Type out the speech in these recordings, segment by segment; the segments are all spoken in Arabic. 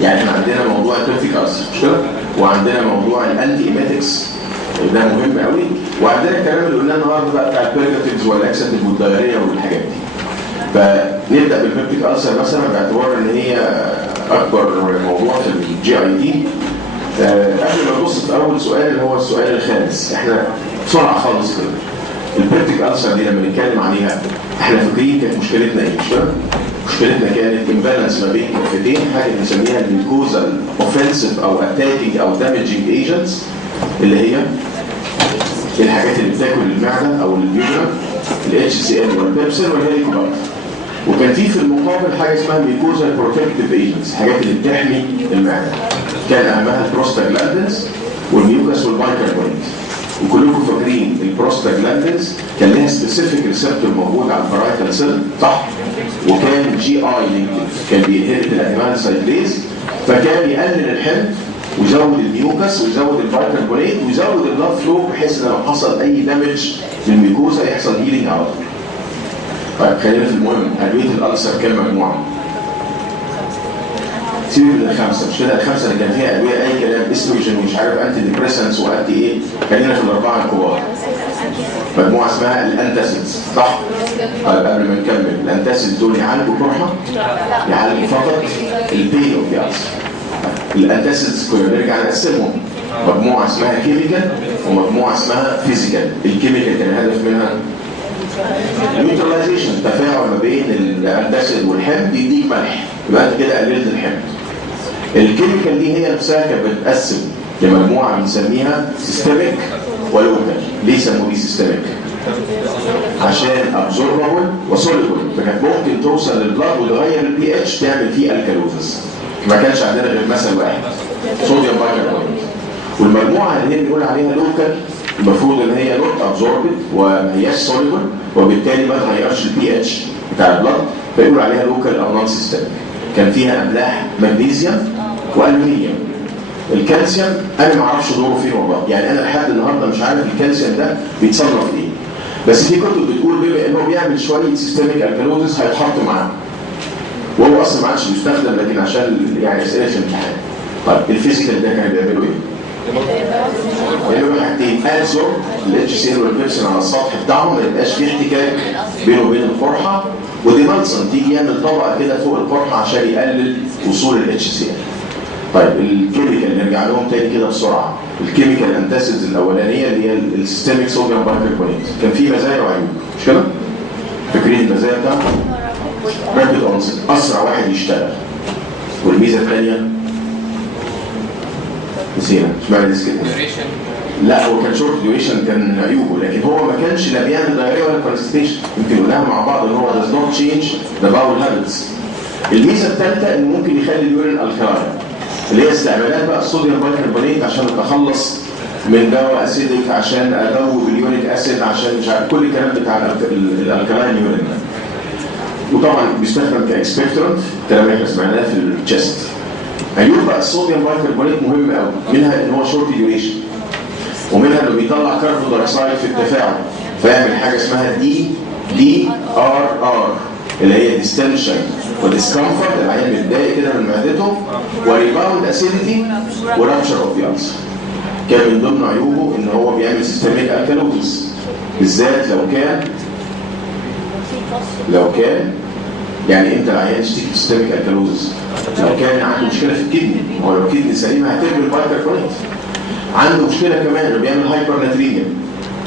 يعني احنا عندنا موضوع البيبتيك ألسر مش كده؟ وعندنا موضوع الانتي-emetics ده مهم قوي، وعندنا الكلام اللي قلناه النهارده بقى بتاع البيرجاتيفز والاكسنتيف والدايريه والحاجات دي. فنبدا بالبيبتيك ألسر مثلا باعتبار ان هي اكبر موضوع في الجي اي دي. قبل ما نبص في اول سؤال اللي هو السؤال الخامس، احنا بسرعه خالص كده البيبتيك ألسر دي لما نتكلم عليها احنا فاكرين كانت مشكلتنا ايه؟ مش كده؟ مشكلتنا كانت امبالانس ما بين كفتين، حاجه بنسميها الميكوزال اوفنسيف او اتاكينج او دامجنج ايجنتس، اللي هي الحاجات اللي بتاكل المعده او اليورين، الاتش سي ال والبيبسين والهيليكوباكتر. وكان في المقابل حاجه اسمها ميكوزال بروتكتيف ايجنتس، الحاجات اللي بتحمي المعده. كان اهمها البروستاجلاندينز والميوكاس والبايكربونات. وكلكم فاكرين البروستاجلاندينز كان لها سبيسيفيك ريسبتور موجود على البرايتال سيل صح؟ وكان جي اي لينكد، كان بينهرت الانيمال سايكليز، فكان يقلل الحمض ويزود الميوكاس ويزود البايكربونات ويزود البلاد فلو، بحيث ان لو حصل اي دامج للميكوزا يحصل هيلينج على طول. طيب خلينا في المهم، ادويه الالسر كام مجموعه؟ سيبك من الخمسه، مش كده؟ الخمسه اللي كان فيها ادويه اي كلام، استروجين ومش عارف انتي ديبريسنس وانتي ايه، خلينا في الاربعه الكبار. مجموعه اسمها الانتاسيدز صح؟ طيب قبل ما نكمل، الانتاسيدز دول يعالجوا قرحه؟ يعالجوا فقط البين اوف ذا ألسر. الانتاسيدز كنا نرجع نقسمهم، مجموعه اسمها كيميكال ومجموعه اسمها فيزيكال. الكيميكال كان الهدف منها نيوتراليزيشن، تفاعل ما بين الانتاسيد والحمض يديك ملح، يبقى انت كده قللت الحمض. الكيميكال دي هي نفسها كانت بتتقسم لمجموعه بنسميها سيستميك ولوكال. ليه سموه دي سيستميك؟ عشان ابزوربابل وسوليبل، فكانت ممكن توصل للبلاد وتغير البي اتش تعمل فيه الكالوزس. ما كانش عندنا غير مثل واحد، صوديوم بايكربونات. والمجموعه اللي هي بنقول عليها لوكال المفروض ان هي نوت ابزوربد وما هياش سوليبل، وبالتالي ما تغيرش البي اتش بتاع البلاد، فيقول عليها لوكال او نون سيستميك. كان فيها املاح مغنيسيوم والومنيوم. الكالسيوم انا ما اعرفش دوره فين والله، يعني انا لحد النهارده مش عارف الكالسيوم ده بيتصرف ايه، بس في كتب بتقول بما انه بيعمل شويه سيستميك الكالوزس هيتحط معاه، وهو اصلا ما عادش بيستخدم، لكن عشان يعني اسئله في الامتحان. طيب الفيزيكال ده كانوا بيعملوا ايه؟ بيعملوا حاجتين، ادزور الاتش سي ال والبيبسين على السطح بتاعهم ما يبقاش فيه احتكاك بينه وبين القرحه، وديمالسون تيجي يعمل طبقه كده فوق القرحه عشان يقلل وصول الاتش سي ال. طيب الكيميكال نرجع لهم تاني كده بسرعه. الكيميكال انتاسيدز الاولانيه اللي هي السيستميك صوديوم بايكربونات كان فيه مزايا وعيوب مش كده؟ فاكرين المزايا بتاعته؟ رابيد اونست، اسرع واحد يشتغل. والميزه الثانيه نسينا، اشمعنى ديسكتنس؟ لا هو كان شورت ديوريشن كان عيوبه، لكن هو ما كانش لا بيعمل دايريه ولا كونستيبيشن. يمكن قلناها مع بعض ان هو does not change the bowel habits. الميزه الثالثه انه ممكن يخلي اليورين الكلاين، اللي هي استعمالات بقى الصوديوم بايكربونات عشان اتخلص من دواء اسيدك، عشان ادوب اليوريك اسيد، عشان مش عارف كل الكلام بتاع الالكلاين يورين. وطبعا بيستخدم كاكسبكتورنت، الكلام اللي احنا سمعناه في التشست. عيوب بقى الصوديوم بايكربونات مهم قوي، منها ان هو شورت ديوريشن، ومنها انه بيطلع كربون دايوكسيد في التفاعل، فيعمل حاجه اسمها دي ار ار اللي هي ديستنشن وديسكمفورت، العيان متضايق كده من معدته، وريباوند اسيديتي ورابشر اوف ذا ألسر. كان من ضمن عيوبه ان هو بيعمل سيستميك الكالوزس، بالذات لو كان يعني امتى العيان يشتكي سيستميك الكالوزس؟ لو كان عنده مشكله في الكدني، هو لو الكدني سليمه هتقبل البايكربونات. عنده مشكله كمان انه بيعمل هايبر ناتريميا،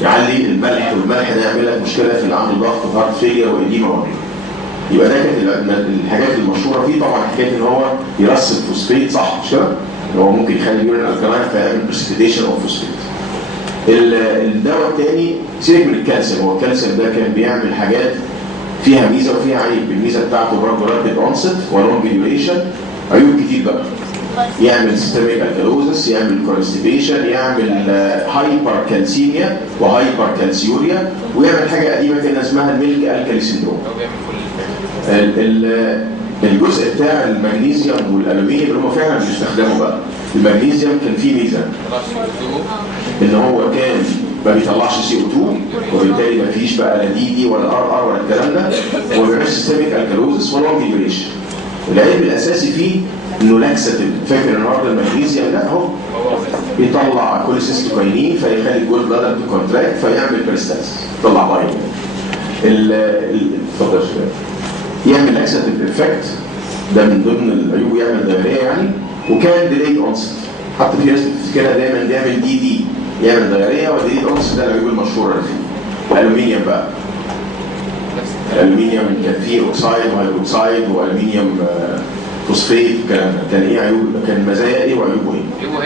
يعلي الملح، والملح ده يعمل لك مشكله في اللي عنده ضغط وهارت فيلير واديما وغيره. يبقى ده كانت الحاجات المشهوره فيه. طبعا حكايه ان هو يرسب فوسفيت صح مش كده؟ هو ممكن يخلي اليورين الكلاين فيعمل بريسبيتيشن اوف فوسفيت. الدواء الثاني سيبك من الكالسيوم، هو الكالسيوم ده كان بيعمل حاجات فيها ميزه وفيها عيب. الميزه بتاعته برضه رابيد اونست ولونج ديوريشن، عيوب كتير بقى، يعمل سيستميك الكالوزس، يعمل كونستيبيشن، يعمل هايبر كالسيميا وهايبر كالسيوريا، ويعمل حاجه قديمه كده اسمها الميلك الكالي سيندروم. الجزء بتاع المغنيسيوم والالومنيوم اللي هم فعلا بيستخدموا بقى، المغنيسيوم كان فيه ميزه ان هو كان ما بيطلعش CO2، وبالتالي ما فيش بقى لا دي ولا RR ولا الكلام ده، وما بيعملش سيستميك الكالوزس ولا ديوريشن. العيب الاساسي فيه انه لاكساتيف. فاكر النهارده المغنيسيوم ده اهو بيطلع كوليسيستوكاينين فيخلي الجول بلادر تكونتراكت فيعمل بريستالسيس، يطلع باين. اتفضل يا شباب. يعمل لاكساتيف افكت، ده من ضمن العيوب، يعمل دايريه يعني. وكان ديلي اونست، حتى في ناس بتفتكرها دايما بيعمل دي يعمل دايريه، وديلي اونست ده العيوب المشهوره اللي فيه. والالومنيوم بقى، الالومنيوم كان فيه اوكسايد وهيدروكسايد والومنيوم فوسفيت، كان ايه عيوب؟ كان مزايا ايه وعيوبه ايه؟ عيوبه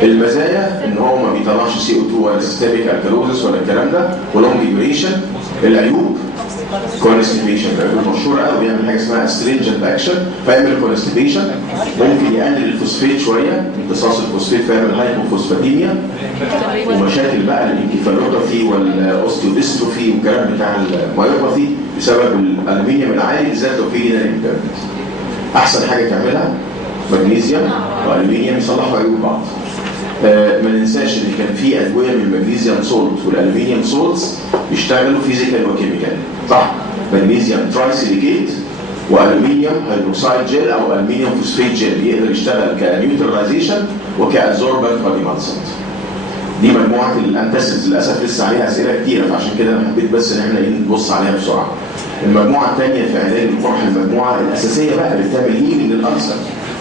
هي المزايا ان هو ما بيطلعش CO2 ولا سيستميك الكالوزس ولا الكلام ده، ولونج ديوريشن. العيوب كونستيبيشن، العيوب المشهوره قوي، بيعمل حاجه اسمها استرينجنت اكشن فيعمل كونستيبيشن. ممكن يقلل الفوسفيت شويه، امتصاص الفوسفيت فيعمل هايبوفوسفاتيميا، ومشاكل بقى الانكفالوباثي والاوستيوديستروفي والكلام بتاع المايوباثي بسبب الالومنيوم العالي، بالذات لو في رينال. احسن حاجه تعملها مغنيسيوم والومنيوم يصلحوا عيوب بعض. ما ننساش ان كان في ادويه من المغنيسيوم سولت والالومنيوم سولتس بيشتغلوا فيزيكال وكيميكال، صح؟ مغنيسيوم ترايسيليكيت والومنيوم هيدروكسيد جيل او الومنيوم فوسفيت جيل يقدر يشتغل كنيوتراليزيشن وكابزوربنت باديمالسنت. دي مجموعه الانتاسيدز، للاسف لسه عليها اسئله كتيره، فعشان كده انا حبيت بس ان احنا نبص عليها بسرعه. المجموعه الثانيه في علاج القرح، المجموعه الاساسيه بقى اللي بتعمل هيلينج للالسر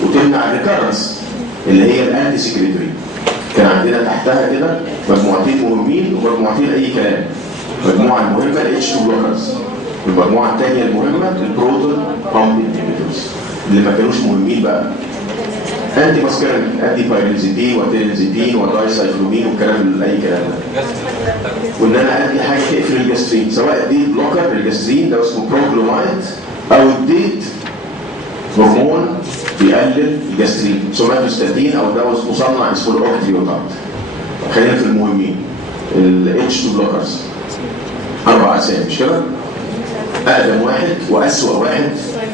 وتمنع الريكارنس، اللي هي الانتي سكريتوري. كان عندنا تحتها كده مجموعتين مهمين ومجموعتين اي كلام. المجموعه المهمه الاتش 2 بلوكرز، والمجموعه الثانيه المهمه البروتون بامب انهبيتورز. اللي ما كانوش مهمين بقى انتي ماسكرين، انتي بايرينزيبين وتيرينزيبين ودايسايكلومين والكلام اي كلام ده. وان انا ادي حاجه تقفل الجاسترين، سواء اديت بلوكر للجاسترين ده اسمه بروكلومايد، او اديت هرمون بيقلل الجاسترين سوماتوستاتين، او ده مصنع اسمه الاوكتريوتارد. خلينا في المهمين الاتش 2 بلوكرز، 4 اسامي مش كده؟ اقدم واحد واسوأ واحد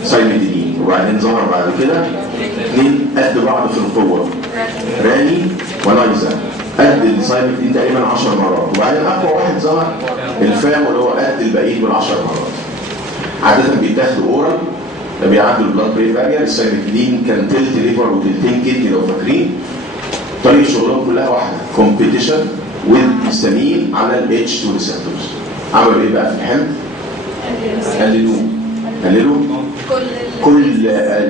سايميدين، وبعدين ظهر بعد كده 2 قد بعض في القوه، راني ونايزا، قد السايميدين تقريبا 10 مرات، وبعدين اقوى واحد ظهر الفام اللي هو قد الباقيين بال 10 مرات. عاده بيتاخدوا اورال، ده بيعدوا البلاد برين بارير. السايميدين كان تلت ليفر وتلتين كدني لو فاكرين. طريقه شغلهم كلها واحده، كومبيتيشن والهستامين على الاتش 2 ريسبتورز. عملوا ايه بقى في الحمل؟ قللوا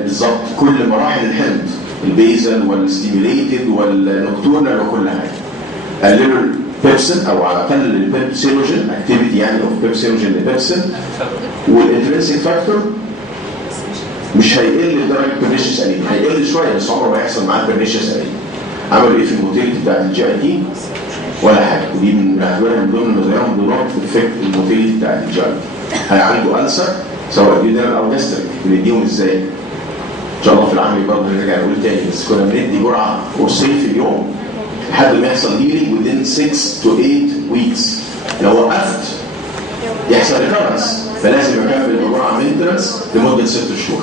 بالظبط كل مراحل الحمل، البيزل والستيميليتد والنكتورنال وكل حاجه. قللوا البيبسين او على الاقل البيبسينوجين اكتيفيتي، يعني اوف بيبسينوجين لبيبسين. والانترنسيك فاكتور مش هيقل لدرجه بيرنيشيس ألين، هيقل شويه بس عمره ما هيحصل معاه بيرنيشيس ألين. عملوا ايه في الموتيليتي بتاعت الجي اي تي؟ ولا حاجه. ودي من ضمن نظرياتهم بنروح في افكت الموتيليتي بتاعت الجي اي تي. هيعالجوا ألسر سواء جدران او جاستريك. بنديهم ازاي؟ ان شاء الله في العملي برضه نرجع نقول تاني، بس كنا بندي جرعه قرصين في اليوم لحد ما يحصل هيلينج within 6 to 8 weeks. لو وقفت يحصل ريكارنس، فلازم اكمل الجرعه مينتنس لمده 6 شهور.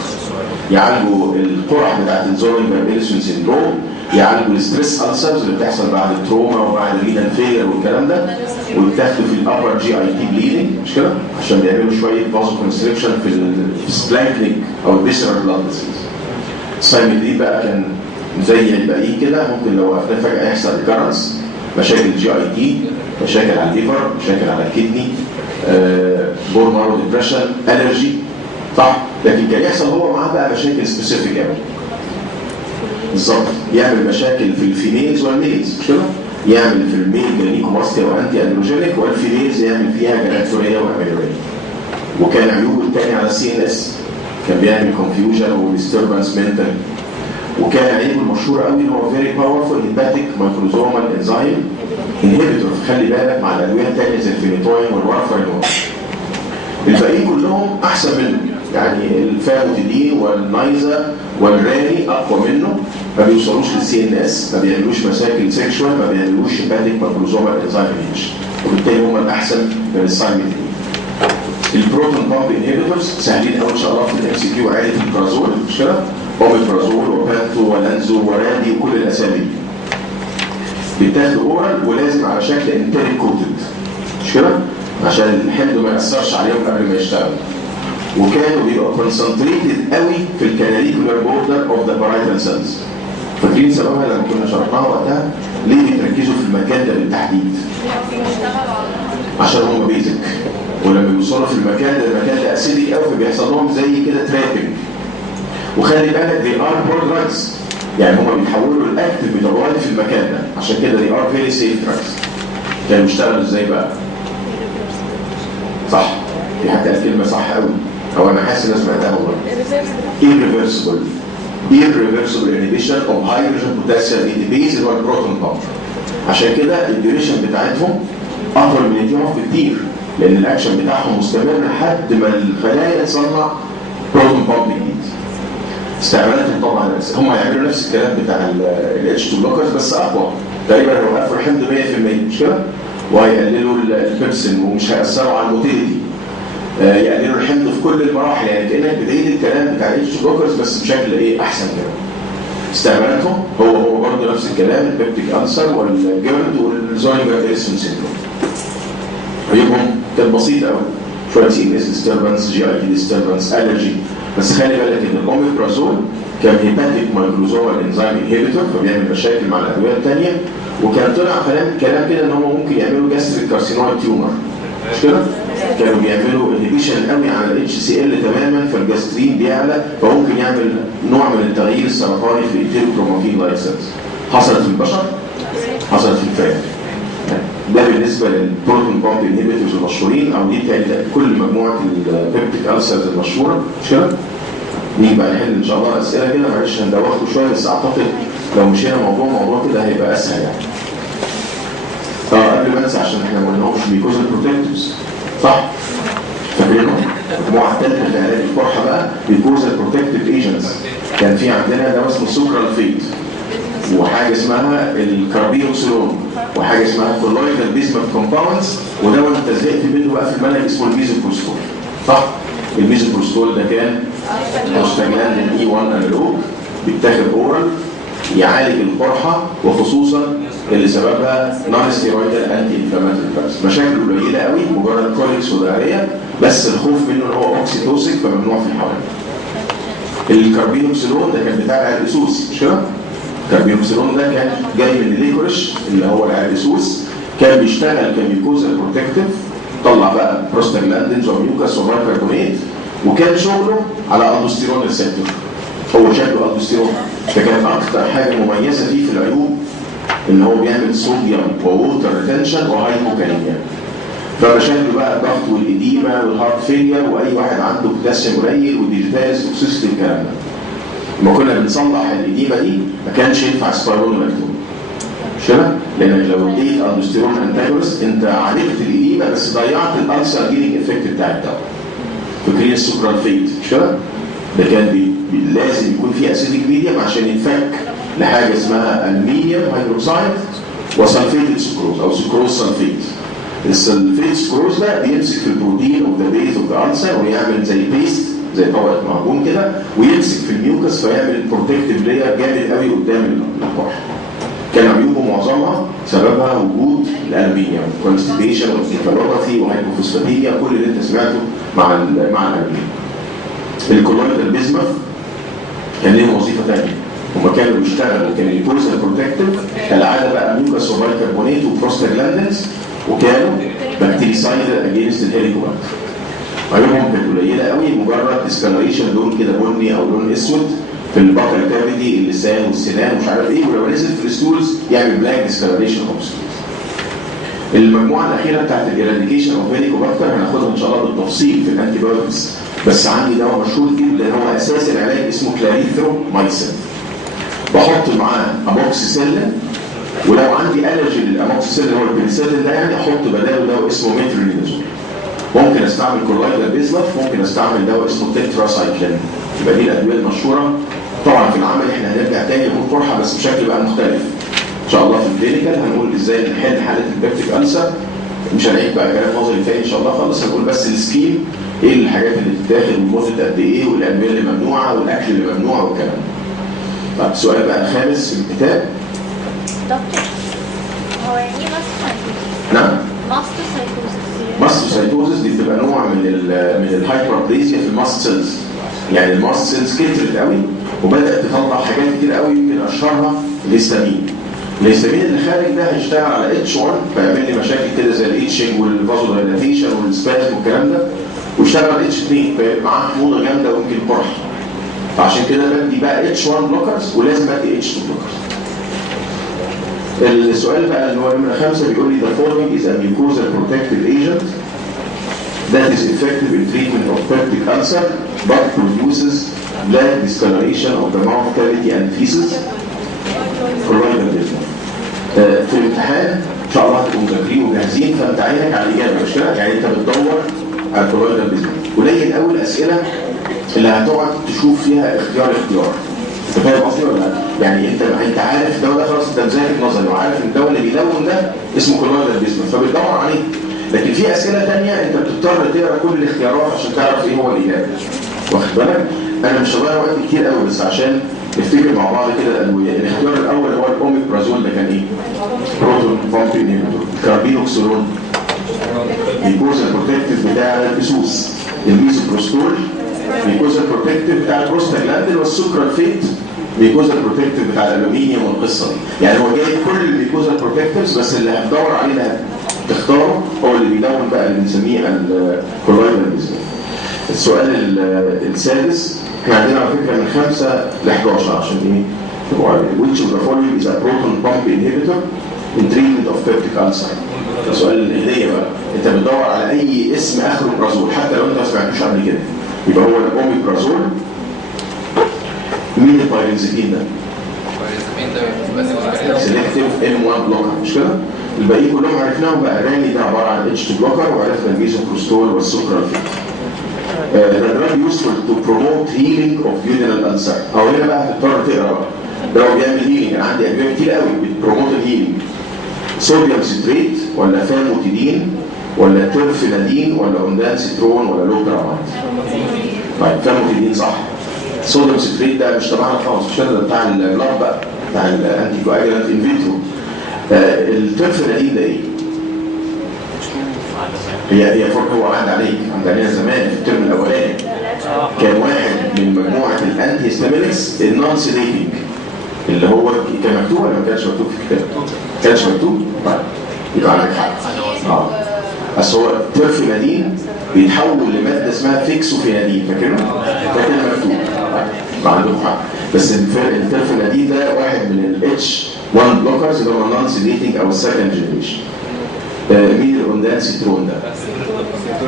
يعالجوا القرح بتاعت الزورين باربيلسون سيندروم، يعالجوا الستريس ألسرز اللي بتحصل بعد التروما وبعد الرينال فيلر والكلام ده، ويتاخدوا في الابر جي اي تي بليدنج مش كده؟ عشان بيعملوا شويه فازو كونستريكشن في السبلانكنيك او البيسرال بلاد ديزيز. السايميدين بقى كان زي الباقيين كده، ممكن لو وقفنا فجاه يحصل ريكارنس، مشاكل جي اي تي، مشاكل على الليفر، مشاكل على الكدني، بون مارو ديبريشن، الرجي، صح؟ لكن كان يحصل هو معاه بقى مشاكل سبيسيفيك قوي بالظبط. يعمل مشاكل في الفيميلز والميلز مش كده؟ يعمل في الميل جانيكوماستيا وانتي اندروجينيك، والفيميلز يعمل فيها جاناتوريا واميلوريا. وكان عيوبه الثاني على السي ان اس، كان بيعمل كونفيوجن وديستربنس منتال. وكان عيبه المشهور قوي ان هو فيري باورفول هيباتيك مايكروزومال انزيم انهبيتور. خلي بالك مع الادويه الثانيه زي الفينيتوين والوارفرين. الباقيين كلهم احسن منه، يعني الفاموتيدين والنايزا والراني اقوى منه، ما بيوصلوش للسي ان اس، ما بيعملوش مشاكل سيكشوال، ما بيعملوش هيباتيك مايكروزومال انزيم انهبيشن، وبالتالي هم الاحسن من السايميدين. البروتون بامب انهبيتورز سهلين قوي ان شاء الله في الام سي كيو، عائله البرازول مش كده؟ اوميبرازول وبانتو ولانزو ورادي وكل الاسامي دي. بيتاخدوا اورال ولازم على شكل انتريك كوتد مش كده؟ عشان الحمض ما ياثرش عليهم قبل ما يشتغلوا. وكانوا بيبقوا كونسنتريتد قوي في الكاناليكولار بوردر اوف ذا بارايتال سيلز. فاكرين سببها لما كنا شرحناها وقتها؟ ليه بيتركزوا في المكان ده بالتحديد؟ عشان هم بيزك، ولما بيوصلوا في المكان ده اسيدي قوي فبيحصل لهم زي كده ترابنج. وخلي بالك they are poor drugs، يعني هم بيتحولوا الاكتف ميتابولايت في المكان ده، عشان كده they are very safe drugs. كانوا بيشتغلوا ازاي بقى؟ صح، في حد قال كلمه صح قوي، او انا حاسس ان سمعتها والله. irreversible inhibition of hydrogen potassium ATPase اللي هو البروتون بامب. عشان كده الديوريشن بتاعتهم اطول من الديوم بكتير، لان الاكشن بتاعهم مستمر لحد ما الخلايا تصنع بروتون بامب جديد. استعمالاتهم طبعا هم هيعملوا نفس الكلام بتاع ال H2 بلوكرز بس اقوى، تقريبا هيوقفوا الحمض 100% مش كده؟ وهيقللوا البيبسين ومش هيأثروا على الموتيليتي. يقللوا الحمض في كل المراحل، يعني كأنك بتعيد الكلام بتاع ال H2 بلوكرز بس بشكل احسن كده. استعمالاتهم هو برضه نفس الكلام، البيبتيك ألسر والجيرد والزوينجر سيندروم. عيوبهم كانت بسيطه قوي، شويه CNS ديستربنس، GIT ديستربنس، الرجي. بس خلي بالك ان الاوميبرازول كان هيباتيك مايكروزومال انزيم انهبيتور فبيعمل مشاكل مع الادويه الثانيه، وكان طلع كلام كده ان هم ممكن يعملوا جاستريك كارسينويد تيومر مش كده؟ كانوا بيعملوا انهبيشن قوي على ال HCl تماما، فالجاسترين بيعلى فممكن يعمل نوع من التغيير السرطاني في الانتيروكروماتين لايت سيلز. حصلت في البشر؟ حصلت في الفئران. ده بالنسبه للبروتون بامب انهبيتورز المشهورين، او دي كل مجموعه البيبتيك ألسرز المشهوره مش كده؟ نيجي بقى نحل ان شاء الله اسئله كده، معلش هندوخكم شويه بس اعتقد لو مشينا موضوع كده هيبقى اسهل يعني. قبل ما انسى عشان احنا ما قلناهمش بيكوز البروتكتورز صح؟ فاكرينهم؟ المجموعه الثالثه في علاج القرحه بقى بيكوز البروتكتيف ايجنتس. كان في عندنا دواء اسمه سوكرالفيت، وحاجه اسمها الكاربيوكسيلون، وحاجه اسمها كولويدال بيزمنت كومباوندز، ودواء انت زهقت منه بقى في المنهج اسمه الميزوبروستول صح؟ الميزوبروستول ده كان مستجلان للاي 1 انالوج بيتاخد اورال يعالج القرحه، وخصوصا اللي سببها نون ستيرويدال انتي انفلاماتوري دراجز. مشاكله قليله قوي، مجرد كوليكس وداريه، بس الخوف منه ان هو اوكسيتوسيك فممنوع في الحوامل. الكاربينوكسيلون ده كان بتاع العرقسوس مش كده؟ الكاربينوكسيلون ده كان جاي من الليكوريش اللي هو العرقسوس، كان بيشتغل كميوكوزا بروتكتيف، طلع بقى بروستاجلاندينز وميوكاس وبايكربونات، وكان شغله على الدوستيرون ريسبتور. هو شكله الدوستيرون، فكان اكتر حاجه مميزه فيه في العيوب ان هو بيعمل صوديوم وووتر ريتنشن وهايبوكاليميا. فمشاكله بقى الضغط والإديمة والهارت فيلير، واي واحد عنده بوتاسيوم قليل وديجيتاليس توكسيستي الكلام ده. لما كنا بنصلح الإديمة دي ما كانش ينفع سبايرونولاكتون مش كده؟ لانك لو اديت الدوستيرون انتاجونست انت عالجت الإديمة بس ضيعت الالسر جينينج افكت بتاع الدواء. فاكرين السوكرالفيت مش كده؟ ده كان لازم يكون فيه اسيديك ميديم عشان يتفك لحاجه اسمها المينيوم هيدروكسيد وسلفيت سكروز او سكروز سلفيت. السلفيت سكروز ده بيمسك في البروتين اوف ذا بيز اوف ذا ألسر ويعمل زي بيست زي طبقه معجون كده، ويمسك في الميوكس فيعمل بروتكتيف لاير جامد قوي قدام القرح. كان عيوبه معظمها سببها وجود الالومنيوم، كونستيبيشن وانكفالوباثي وهايبوفوسفاتيميا، كل اللي انت سمعته مع الالومنيوم. الكولويدال بيزمث كان ليه وظيفه ثانيه، هم كانوا بيشتغلوا كان البروسال بروتكتيف كالعاده بقى ميوكاس وبايكربونات وبروستاجلاندينز، وكانوا بكتيريسايد اجينست الهيليكوباكتر. عيوبهم كانت قليله قوي، مجرد ديسكالريشن لون كده بني او لون اسود في البطن كافيتي، اللسان والسنان ومش عارف ايه، ولو نزل في الستولز يعمل بلاك ديسكالريشن اوف ستولز. المجموعه الاخيره بتاعت الاراديكيشن اوف هيليكوباكتر هناخدها ان شاء الله بالتفصيل في الانتيبيوتكس، بس عندي دواء مشهور جدا هو اساس العلاج اسمه كلاريثرومايسين. بحط معاه اموكسيسيلين، ولو عندي الرجي للاموكسيسيلين هو البنسلين ده يعني احط بداله دواء اسمه مترونيدازول. ممكن استعمل كولويدال بيزمث، ممكن استعمل دواء اسمه تتراسايكلين. يبقى دي الادويه المشهوره. طبعا في العمل احنا هنرجع تاني نقول قرحه بس بشكل بقى مختلف. ان شاء الله في الكلينيكال هنقول ازاي نحل حاله البيبتيك ألسر، مش هنعيد بقى كلام نظري تاني ان شاء الله خالص، هنقول بس السكيم ايه الحاجات اللي تتاخد ومده قد ايه، والادويه اللي ممنوعه والاكل اللي ممنوع والكلام ده. طب السؤال بقى الخامس في الكتاب. دكتور هو يعني نقص؟ نعم؟ ماستوسايتوزس دي بتبقى نوع من الهايبربليزيا في الماست سيلز. يعني الماست سيلز كترت قوي وبدات تطلع حاجات كتير قوي، يمكن اشهرها الهستامين. الهستامين اللي خارج ده هيشتغل على H1 فيعمل لي مشاكل كده زي الإيتشنج والفازو دايلاتيشن والسبازم والكلام ده، ويشتغل على H2 فيبقى معاه حموضه جامده ويمكن قرح. فعشان كده بدي بقى H1 بلوكرز ولازم ادي H2 بلوكرز. السؤال بقى اللي هو نمرة 5 بيقول لي the following is a mucosal protective agent that is effective in treatment of peptic ulcer but produces black discoloration of the mouth cavity and feces. colloidal bismuth. في الامتحان ان شاء الله هتبقوا مذاكرين وجاهزين، فانت عينك على الاجابه مش كده؟ يعني انت بتدور على colloidal bismuth. قليل قوي الاسئله اللي هتقعد تشوف فيها اختيار. انت فاهم قصدي ولا لا؟ يعني انت عارف الدواء ده خلاص، انت مذاكر نظري وعارف ان الدواء اللي بيلون ده اسمه colloidal bismuth فبتدور عليه. لكن في اسئله ثانيه انت بتضطر تقرا كل الاختيارات عشان تعرف ايه هو الاجابه. واخد بالك؟ انا مش هضيع وقت كتير قوي بس عشان نفتكر مع بعض كده الادويه. الاختيار الاول هو الاوميبرازول، ده كان ايه؟ بروتون بامب انهبيتور. كاربينوكسيلون ميكوزا بروتكتيف بتاع البسوس. الميزوبروستول ميكوزا بروتكتيف بتاع البروستاجلاندين. والسكرالفيت ميكوزا بروتكتيف بتاع الالومنيوم والقصه دي. يعني هو جايب كل الميكوزا بروتكتيفز بس اللي هتدور عليه ده تختاره هو اللي بيلون بقى اللي بنسميه الكولويدال بيزموث. السؤال السادس احنا عندنا على فكره من 5 ل 11 عشان ايه؟ تبقوا عارفين. which of the following is a proton pump inhibitor in treatment of peptic ulcer. السؤال الهديه بقى، انت بتدور على اي اسم اخره برازول حتى لو انت ما سمعتوش قبل كده. يبقى هو الاوميبرازول. مين البايرنزيبين ده؟ سيلكتيف M1 بلوكر مش كده؟ الباقيين كلهم عرفناهم بقى. راني ده عباره عن H2 بلوكر، وعرفنا الميزوبروستول والسكرالفيت. The drug useful to promote healing of urinary ulcer. أو هنا بقى هتضطر تقرا بقى. ده هو بيعمل هيلينج، أنا عندي أدوية كتير قوي بتبروموت الهيلينج. صوديوم ستريت ولا فاموتيدين ولا ترفينادين ولا اوندان سيترون ولا لوبرامايد؟ طيب فاموتيدين صح. صوديوم ستريت ده مش تبعنا خالص، مش ده بتاع البلاد بقى، بتاع الانتي كواجولانت ان فيترو. الترفينادين ده ايه؟ هي فرق هو عند عليك عندنا زمان في الترم الاولاني كان واحد من مجموعه الانتي هيستامينكس النون سيديتنج اللي هو كان مكتوب ولا ما كانش مكتوب في الكتاب؟ ما كانش مكتوب؟ طيب يبقى عندك حق. بس هو الترفينادين بيتحول لماده اسمها فيكسوفينادين، فاكرها؟ ده كان مكتوب. يبقى عندكم حق. بس الترفينادين ده واحد من الH1 بلوكرز اللي هو النون سيديتنج او السكند جنريشن. مين الاوندان سيترون ده؟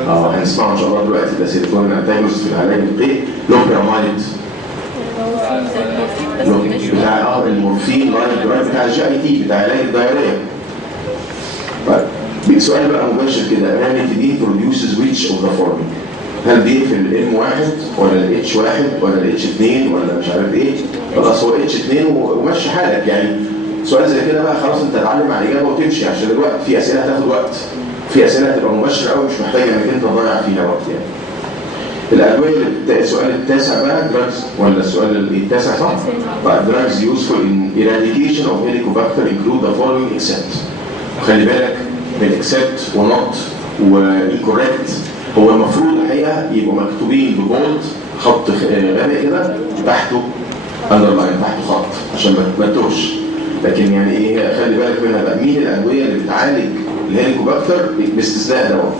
هنسمعه ان شاء الله دلوقتي. ده سيترون انتاجونست في العلاج القيء. لوبرامايد بتاع المورفين لايف بتاع GIT بتاع علاج الدايريه. طيب سؤال بقى مباشر كده، رانيتيدين بروديوسز ويتش اوف ذا فورمينج؟ هل بيقفل الM1 ولا الH1 ولا الH2 ولا مش عارف ايه؟ خلاص هو H2 ومشي حالك. يعني سؤال زي كده بقى خلاص انت تعلم على الاجابه وتمشي عشان الوقت. في اسئله هتاخد وقت، في اسئله هتبقى مباشره قوي مش محتاجه انك انت تضيع فيها وقت يعني. الادويه السؤال التاسع بقى دراجز ولا السؤال التاسع صح؟ طيب دراجز يوزفول ان ايراديكيشن اوف هيليكوباكتر انكلود ذا فولوينج اكسبت. خلي بالك من اكسبت ونوت وانكوريكت. هو المفروض الحقيقه يبقوا مكتوبين بجولد خط غامق كده تحته اندرلاين، تحته خط عشان ما تتوهش. لكن يعني ايه خلي بالك منها بقى. مين الادويه اللي بتعالج الهيليكوباكتر باستثناء دواء؟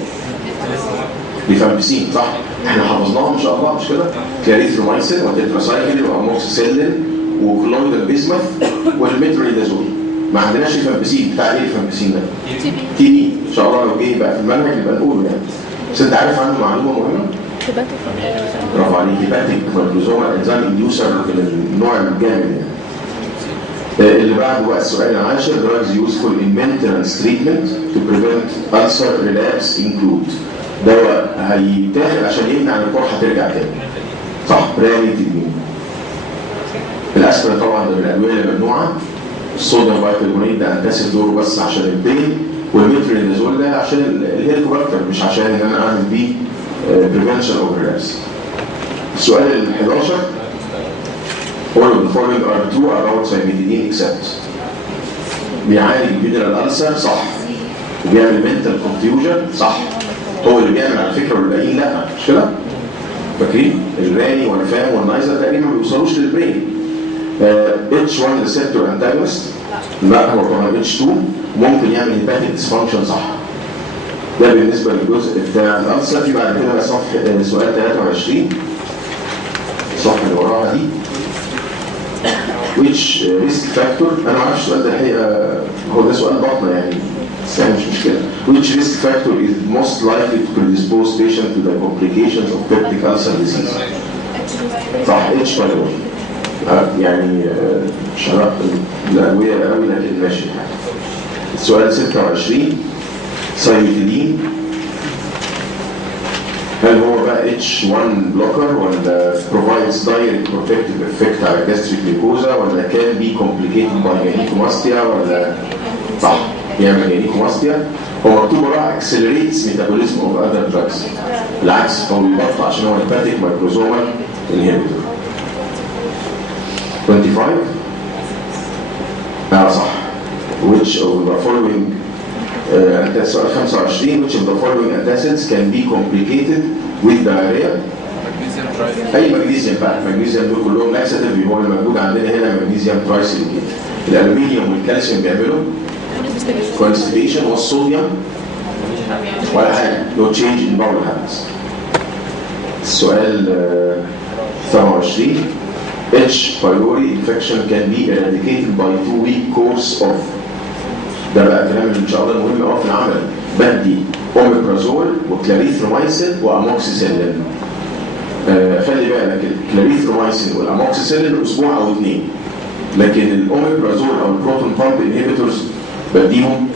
ريفامبيسين صح؟ احنا حفظناهم ان شاء الله مش كده؟ كلاريثرومايسين وتتراسايكلين واموكسيسيلين وكلويدال بيزمث والميترونيدازول. ما عندناش ريفامبيسين. بتاع ايه ريفامبيسين ده؟ تي بي. ان شاء الله لو جه بقى في المنهج يبقى نقوله يعني. بس انت عارف عنه معلومه مهمه؟ برافو عليك. هيباتيك كورتيزوما انزيم انديوسر من النوع الجامد يعني. اللي بعده بقى السؤال العاشر drugs useful in maintenance treatment to prevent ulcer relapse include. دواء هيتاخد عشان يمنع ان القرحه ترجع تاني صح؟ رانيتيدين. الاسبرين طبعا ده من الادويه الممنوعه. الصوديوم بايكربونات ده انتسب دوره بس عشان البين. والميترونيدازول ده عشان الهيليكوباكتر مش عشان ان انا اعمل بيه prevention of relapse. السؤال ال 11 all of the following are true about cimetidine except. بيعالج جدر الألسر صح. وبيعمل منتال كونفيوجن صح، هو اللي بيعمل على فكره والباقيين لا، مش كده؟ فاكرين؟ الراني والفام والنايزر تقريبا ما بيوصلوش للبرين. H1 ريسبتور انتاجونست لا، هو طبعا H2 ممكن يعمل هيباتيك ديسفانكشن صح. ده بالنسبه للجزء بتاع الالسر. في بعد كده صفحه سؤال 23 الصفحه اللي وراها دي which risk factor، انا ما اعرفش السؤال ده الحقيقه، هو ده سؤال بطنه يعني بس يعني مش مشكله. which risk factor is most likely to predispose patient to the complications of peptic ulcer disease؟ صح H pylori. يعني مش هنعرف الادويه قوي لكن ماشي. السؤال 26 سايميتيدين، هل هو بقى H1 بلوكر ولا provides direct protective effect على gastric mucosa ولا can be complicated by gynecomastia ولا صح يعمل gynecomastia؟ هو مكتوب وراه accelerates metabolism of other drugs، بالعكس هو بيبطئ عشان هو hepatic microsomal inhibitor. 25 صح which of the following سؤال 25 which of the following antacids can be complicated with diarrhea؟ اي مغنيسيوم بقى، المغنيسيوم دول كلهم لاكساتيف، هو الموجود عندنا هنا مغنيسيوم ترايسيليكيت. الالومنيوم والكالسيوم بيعملوا كونستيبيشن، والصوديوم ولا حاجه، no change in bowel habits. السؤال 27 H pylori infection can be eradicated by 2-week course of، ده بقى كلام ان شاء الله مهم قوي في العمل. بدي اوميبرازول وكلاريثرومايسين واموكسيسيلين. خلي بالك الكلاريثرومايسين والاموكسيسيلين اسبوع او 2، لكن الاوميبرازول او البروتون بامب انهبيتورز بديهم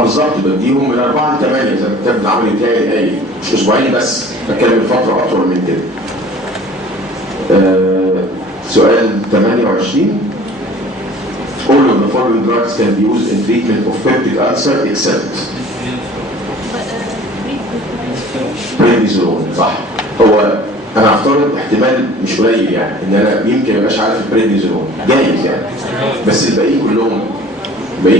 بالظبط، بديهم من 4 ل 8 زي ما الكتاب العملي بتاعي قايل، مش اسبوعين بس، بتكلم فتره اطول من كده. سؤال 28 all of the following drugs can be used in treatment of peptic ulcer except prednisolone. صح، هو انا هفترض احتمال مش قليل يعني ان انا يمكن ما ابقاش عارف البريدنيزولون جايز يعني، بس الباقيين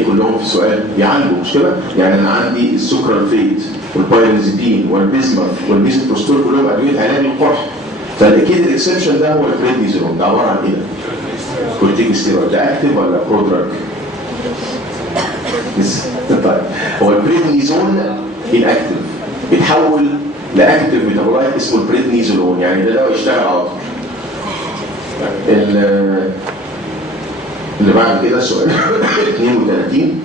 كلهم في السؤال بيعالجوا مش كده؟ يعني انا عندي السكرالفيت والبايرنزيبين والبيزمر والبيزوبروستول كلهم ادويه علاج القرح، فالاكيد الاكسبشن ده هو البريدنيزولون. ده عباره عن ايه؟ كورتيكوستيرويد، ده اكتف ولا برودراج؟ طيب هو البريدنيزون اناكتف بيتحول لاكتف ميتابولايت اسمه البريدنيزولون، يعني ده دواء يشتغل على طول. اللي بعد كده السؤال 32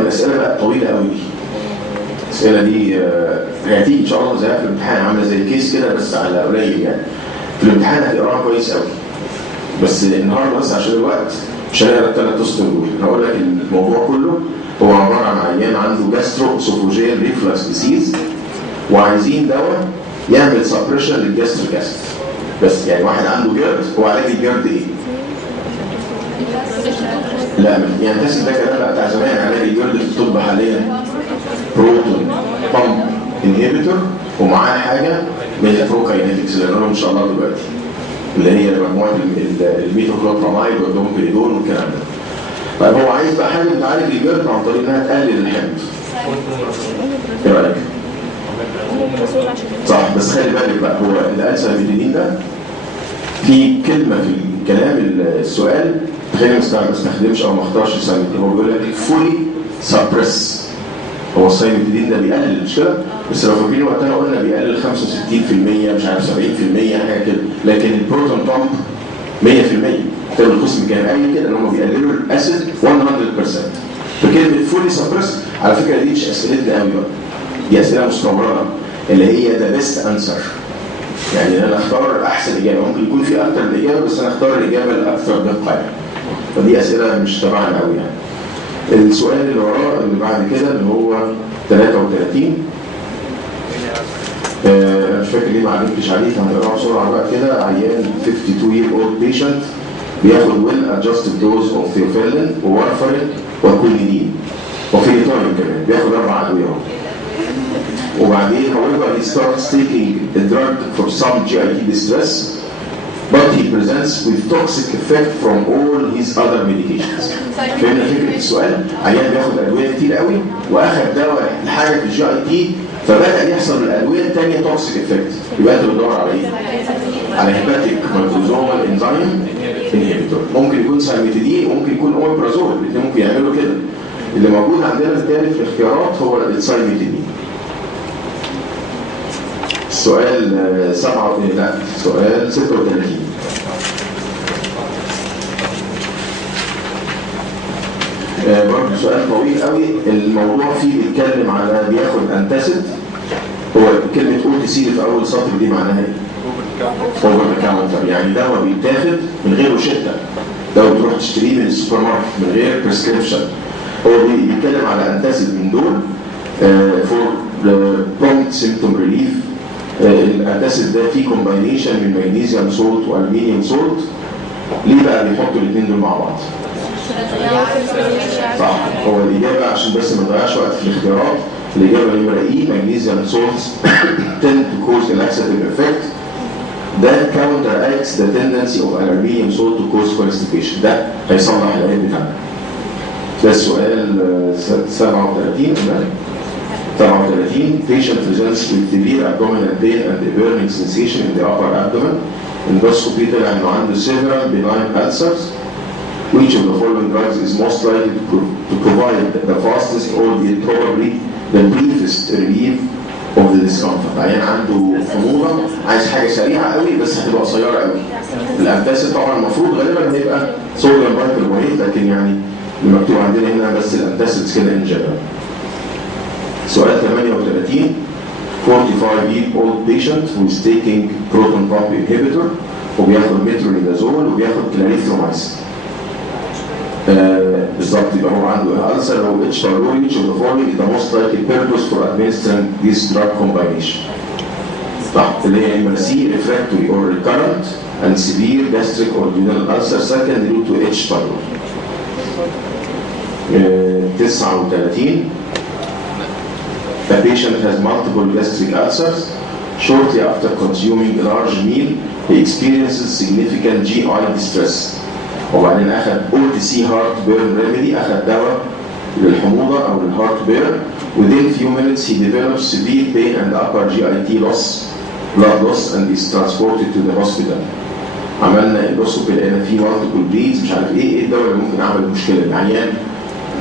الاسئله بقى طويله قوي دي. الاسئله دي هتيجي ان شاء الله زي في الامتحان، عامله زي الكيس كده بس على قليل يعني. في الامتحان هتقراها كويس قوي، بس النهارده بس عشان الوقت مش هنقرا الثلاث اسطر دول. انا هقول لك الموضوع كله هو عباره عن عيان عنده جاسترو اسوفوجيال ريفلكس ديسيز وعايزين دواء يعمل سبريشن للجاستريك اسيد بس. يعني واحد عنده جرد، هو علاج الجرد ايه؟ لا يعني ده كلام بقى بتاع زمان. علاج الجرد في الطب حاليا بروتون بامب انهبيتور ومعاه حاجه من البروكاينيتكس اللي هنقولها ان شاء الله دلوقتي، اللي هي مجموعه الميثوكلوبراميد والدومبريدون والكلام ده. طيب هو عايز بقى حاجه تعالج الجرد عن طريق انها تقلل الحمض. ايه رايك؟ صح، بس خلي بالك بقى هو الالساميدين ده في كلمه في الكلام السؤال خلينا ما استخدمش او ما اختارش الساميدين، هو بيقول لك فولي سبريس. هو الساميدين ده بيقلل مش كده؟ بس لو فاكرين وقتها قلنا بيقلل 65% مش عارف 70% حاجه كده، لكن البروتون بامب 100%. كتاب القسم كان قايل كده ان هم بيقللوا الاسيد 100%. فكلمه فولي سبريس على فكره دي مش اسئلتنا قوي بقى، دي اسئله مستمره اللي هي ذا بيست انسر، يعني انا اختار احسن اجابه. ممكن يكون في اكتر من اجابه بس انا اختار الاجابه الاكثر دقه يعني. فدي اسئله مش تبعنا قوي يعني. السؤال اللي وراه اللي بعد كده اللي هو 33 انا مش فاكر ليه ما علمتش عليه، هنقراه بسرعه بقى كده. عيان 52 year old patient بياخد ويل ادجستد دوز اوف ثيوفيلين وورفرين وكوليدين وفينيتوين كمان، بياخد 4 ادويه اهو. وبعدين however he starts taking the drug for some GIT distress but he presents with toxic effect from all his other medications. فهمنا فكرة السؤال؟ عيان بياخد أدوية كتير قوي وأخد دواء لحاجة في الجي اي تي فبدأ يحصل الأدوية الثانية توكسيك افكت، يبقى أنت بتدور على إيه؟ على هيباتيك مايكروزومال انزيم انهبيتور. ممكن يكون سايميتيدين وممكن يكون اوميبرازول، الاثنين ممكن يعملوا كده. اللي موجود عندنا الثالث في الاختيارات هو السايميتيدين. سؤال 36. برضه سؤال طويل قوي. الموضوع فيه بيتكلم على بياخد انتاسيد. هو كلمة OTC في أول سطر دي معناها إيه؟ اوفر ذا كاونتر، يعني دواء بيتاخد من غير روشتة، دواء بتروح تشتريه من السوبر ماركت من غير بريسكريبشن. هو بيتكلم على انتاسيد من دول فور برومبت سيمبتوم ريليف. الانتاسيد ده فيه كومباينيشن من مغنيسيوم سولت والمنيوم سولت. ليه بقى بيحطوا الاثنين دول مع بعض؟ صح، هو الإجابة عشان بس ما نضيعش وقت في الاختيارات. الإجابة نمرة إيه، magnesium salts tend to cause a laxative effect that counteracts the tendency of aluminium salt to cause constipation. ده هيصلح العيب بتاعنا. ده السؤال 37. 37 patient presents with severe abdominal pain and a burning sensation in the upper abdomen. Endoscopy طلع إنه عنده several benign ulcers. Which of the following drugs is most likely to provide the fastest or probably the briefest relief of the discomfort؟ عيان عنده حموضة عايز حاجة سريعة قوي بس هتبقى قصيرة قوي. الأنتاسيد طبعا المفروض غالبا هيبقى صوديوم بايكربونات، لكن يعني المكتوب عندنا هنا بس الأنتاسيد كده إن جنرال. سؤال 38 45-year-old patient who is taking proton pump inhibitor وبياخد مترونيدازول وبياخد كلاريثرومايسين. بالظبط، يبقى هو عنده ulcer لو H. pylori which of the following is the most likely purpose for administering this drug combination. صح، اللي هي نمرة C refractory or recurrent and severe gastric or duodenal ulcer second due to H. pylori. 39 The patient has multiple gastric ulcers. Shortly after consuming a large meal, he experiences significant GI distress. وبعدين أخذ OTC heart burn remedy، أخذ دواء للحموضة أو للهارت بيرن. Within few minutes he develops severe pain and upper GIT loss, blood loss, and is transported to the hospital. عملنا endoscopy لقينا فيه multiple bleeds، مش عارف إيه الدواء اللي ممكن يعمل مشكلة. العيان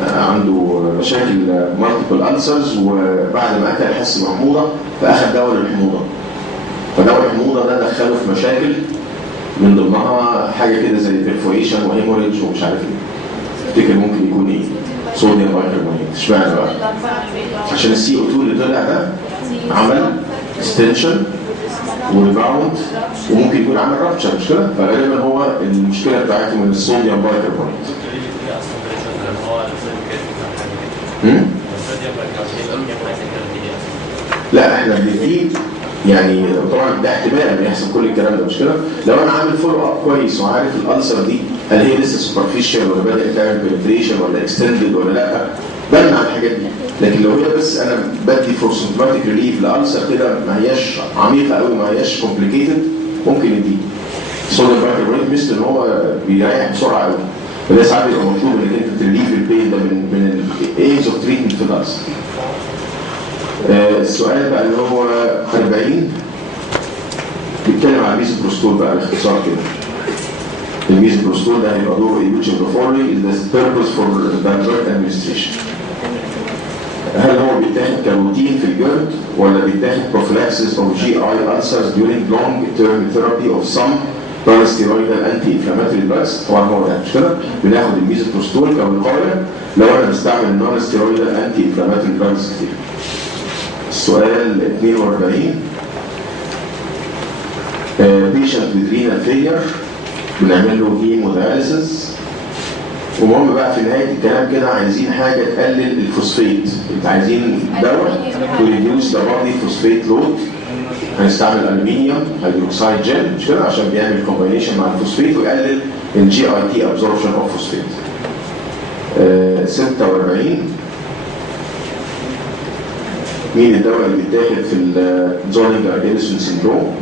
عنده مشاكل multiple ulcers وبعد ما أكل حس بحموضة فأخذ دواء للحموضة. فدواء الحموضة ده دخله في مشاكل من ضمنها حاجه كده زي برفوريشن وهيموريدج ومش عارف ايه. تفتكر ممكن يكون ايه؟ صوديوم بايكربونات. اشمعنى بقى؟ عشان السي او 2 اللي طلع ده عمل ستنشن وريباوند وممكن يكون عمل رابتشر، مش كده؟ فغالبا هو المشكله بتاعته من الصوديوم بايكربونات. لا احنا بنديه يعني طبعا ده احتمال ان يحصل كل الكلام ده، مش كده؟ لو انا عامل فولو اب كويس وعارف الالسر دي هل هي لسه سوبرفيشال ولا بدات تعمل بنتريشن ولا اكستندد ولا لا، بمنع الحاجات دي. لكن لو هي بس انا بدي فور سيمبتوماتيك ريليف لالسر كده ما هياش عميقه قوي ما هياش كومبليكيتد ممكن نديه. صوديوم بايكربونات مثل ان هو بيريح بسرعه قوي، فده ساعات بيبقى مطلوب انك انت تريليف البين ده من الايمز اوف تريتمنت في الالسر. السؤال بقى اللي هو 40 بيتكلم عن الميزوبروستول بقى باختصار كده. الميزوبروستول ده هيبقى دوره which of the following is the purpose for the drug administration. هل هو بيتاخد كروتين في الجرد ولا بيتاخد prophylaxis of GI ulcers during long term therapy of some non-steroidal anti-inflammatory drugs؟ طبعا هو ده مش كده؟ بناخد الميزوبروستول كوقايه لو انا بستعمل non-steroidal anti-inflammatory drugs كتير. السؤال 42 patient with renal failure بنعمل له هيمودياليسيس. ومهم بقى في نهايه الكلام كده عايزين حاجه تقلل الفوسفيت، عايزين دواء to reduce the body phosphate load. هنستعمل الومنيوم هيدروكسيد جل مش كده عشان بيعمل كومباينيشن مع الفوسفيت ويقلل الجي اي تي ابزوربشن اوف فوسفيت. 46 مين الدواء اللي بيتاخد في الزولينجر إليسون سيندروم؟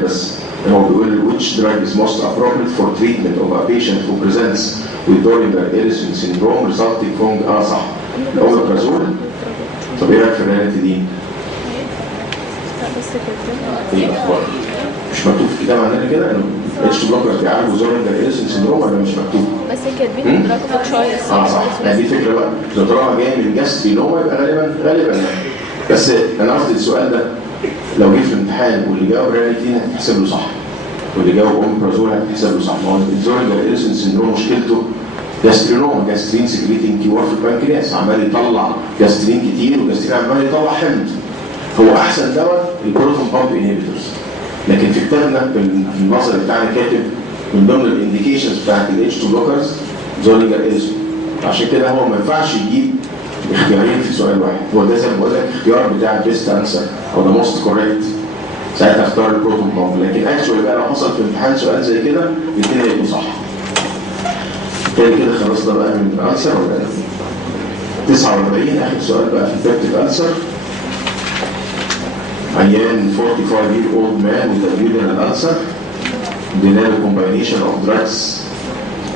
سؤال بس. هو بيقول which drug is most appropriate for treatment of a patient who presents with Doring-Ellison syndrome resulting from صح الأوميبرازول. طب ايه رايك في الرياليتي دي؟ ايه اخبار؟ مش مكتوب في الكتاب عندنا كده انه اتش بلوكرز بيعالجوا Doring-Ellison syndrome ولا مش مكتوب؟ بس كاتبين دراج اوف تشويس. صح، يعني دي فكره بقى، لو طالما جاي من جاسترينوما يبقى غالبا يعني. بس انا قصدي السؤال ده لو جه في الامتحان واللي جاوب رياليتي هتحسب له صح، واللي جاوب اوميبرازول هتحسب له صح. ما هو Doring-Ellison syndrome مشكلته جاسترينوما، جاسترين سكريتنج كيور في البنكرياس، عمال يطلع جاسترين كتير وجاسترين عمال يطلع حمض. هو احسن دواء البروتون بامب انهبيتورز، لكن في كتابنا في النظر بتاعنا كاتب من ضمن الانديكيشنز بتاعت الاتش 2 بلوكرز Doring-Ellison. عشان كده هو ما ينفعش يجيب اختيارين في سؤال واحد. هو ده زي ما بقول لك اختيار بتاع البيست انسر او ذا موست كوريكت، ساعتها اختار البروتون بامب. لكن اكشولي بقى لو حصل في امتحان سؤال زي كده الاثنين هيبقوا صح. تاني كده خلصنا بقى من الانسر ولا لا؟ 49 اخر سؤال بقى في البيبتيك انسر. عيان 45 year old man with a urinary ulcer، ادينا له combination of drugs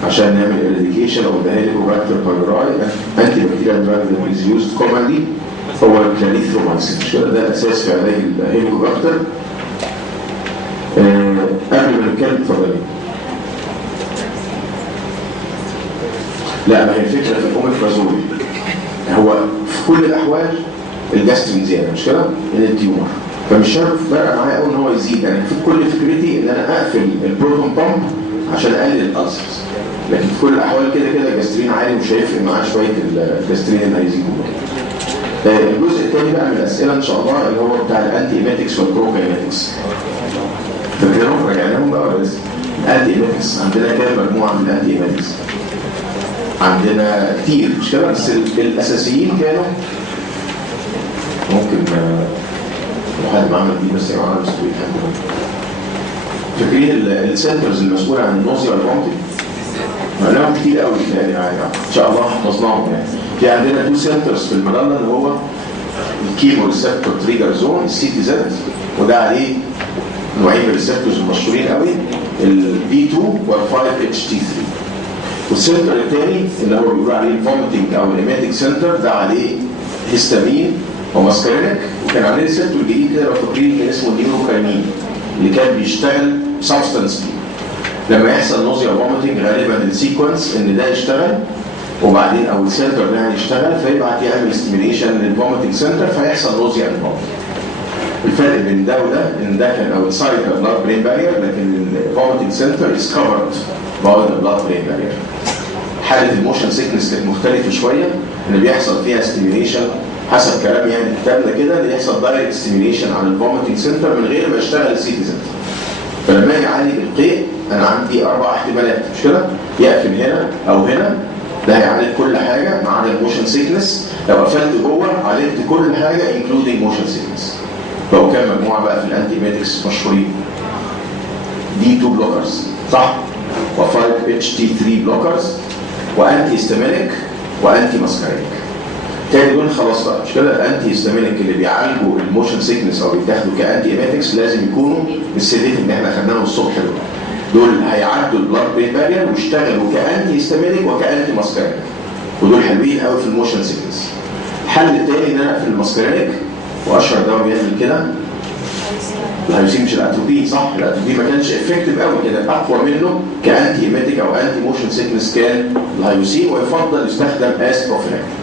عشان نعمل eradication of the Helicobacter pylori. Antibacterial drug that is used commonly هو الكلاريثرومايسين، مش كده؟ ده الاساس في علاج الهيليكوباكتر. قبل ما نتكلم اتفضلي. لا، ما هي الفكره في الاوميبرازول هو في كل الاحوال الجاسترين زياده، مش كده؟ من التيومر، فمش شرط فرق معايا قوي ان هو يزيد. يعني في كل فكرتي ان انا اقفل البروتون بامب عشان اقلل الالسرز، لكن في كل الاحوال كده كده الجاسترين عالي ومش هيفرق معاه شويه الجاسترين اللي هيزيدوا. الجزء الثاني بقى من الاسئله ان شاء الله اللي هو بتاع الانتي-emetics والبروكينetics. فاكرينهم؟ راجعناهم بقى ولا لسه؟ الانتي-emetics عندنا كام مجموعه من الانتي-emetics؟ عندنا كتير مش كده؟ بس الاساسيين كانوا ممكن حد ما عمل دي بس يبقى عمل سكويت. فاكرين السنترز المسؤوله عن النوزيا والفومتنج؟ معناهم كتير قوي يعني ان شاء الله حفظناهم. يعني في عندنا تو سنترز في المدلة اللي هو الكيمو ريسبتور تريجر زون السي تي زد، وده عليه نوعين من الريسبتورز المشهورين قوي البي 2 وال5 اتش تي 3. والسنتر الثاني اللي هو بيقولوا عليه الفومتنج او الاماتيك سنتر ده عليه هيستامين وماسكارينيك، وكان عليه ريسبتور جديد كده لو فاكرين كان اسمه النيوروكاينين اللي كان بيشتغل سبستانس بي. لما يحصل نوزيا وفومتنج غالبا السيكونس ان ده يشتغل وبعدين او السنتر ده هيشتغل فيبعت يعمل ستيميليشن للفومتنج سنتر فيحصل نوزيا اند فومتنج. الفرق بين ده وده ان ده كان اوتسايد ذا بلاد برين بارير، لكن الفومتنج سنتر از كفرد باي ذا بلاد برين بارير. حاله الموشن سيكنس كانت مختلفه شويه، ان بيحصل فيها ستيميليشن حسب كلام يعني كتابنا كده ان يحصل دايركت ستيميليشن على الفومتنج سنتر من غير ما يشتغل السي تي زد. فلما يعالج القيء انا عندي 4 احتمالات مش كده؟ يقفل هنا او هنا، ده هيعالج كل حاجه ما عدا الموشن سيكنس. لو قفلت جوه عالجت كل حاجه انكلودينج موشن سيكنس. فهو كان مجموعه بقى في الانتي-emetics مشهورين دي 2 بلوكرز صح؟ و5 اتش تي 3 بلوكرز وانتي هيستامينيك وانتي ماسكارينيك. تاني دول خلاص بقى مش كده؟ الانتي هيستامينيك اللي بيعالجوا الموشن سيكنس او بيتاخدوا كانتي-emetics لازم يكونوا السيديت اللي احنا خدناهم الصبح دول هيعدوا البلاد برين بارير ويشتغلوا كانتي هيستامينيك وكانتي ماسكارينيك، ودول حلوين قوي في الموشن سيكنس. الحل الثاني ان انا اقفل الماسكارينيك، واشهر دواء بيعمل كده الهيوسين مش الاتروبين صح؟ الاتروبين ما كانش افكتيف قوي كده، اقوى منه كانتي-emetics او انتي موشن سيكنس كان الهيوسين، ويفضل يستخدم از بروفيلاكتيك.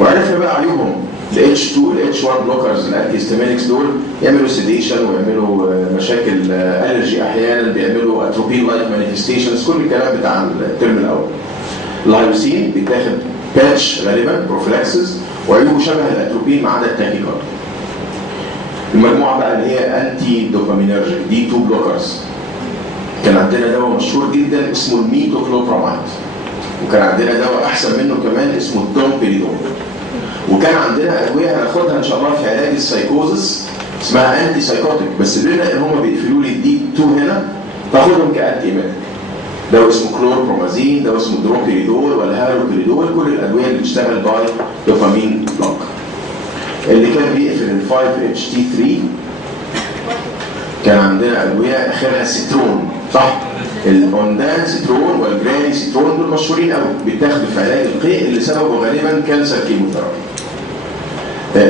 وعرفنا بقى عيوبهم الاتش 2 الاتش 1 بلوكرز الانتي هيستامينكس دول يعملوا سيديشن ويعملوا مشاكل الرجي، احيانا بيعملوا اتروبين لايك مانيفستيشنز، كل الكلام بتاع الترم الاول. الهيوسين بيتاخد باتش غالبا بروفيلاكسس، وعيوبه شبه الاتروبين ما عدا التاكيكارد. المجموعه بقى اللي هي انتي دوبامينرجيك دي 2 بلوكرز، كان عندنا دواء مشهور جدا اسمه الميتوكلوبراميد، وكان عندنا دواء احسن منه كمان اسمه الدومبيريدون، وكان عندنا ادويه هناخدها ان شاء الله في علاج السايكوزس اسمها انتي سايكوتيك، بس بما ان هم بيقفلوا لي الدي 2 هنا باخدهم كانتي-emetics. دواء اسمه كلوربرومازين، دواء اسمه دروبيريدول ولا هالوبيريدول، كل الادويه اللي بتشتغل باي دوبامين بلوك. اللي كان بيقفل ال 5 اتش تي 3 كان عندنا ادويه اخرها سترون، صح؟ الاوندان سترون والجراني سترون دول مشهورين قوي، بيتاخدوا في علاج القيء اللي سببه غالبا كانسر كيموثيرابي.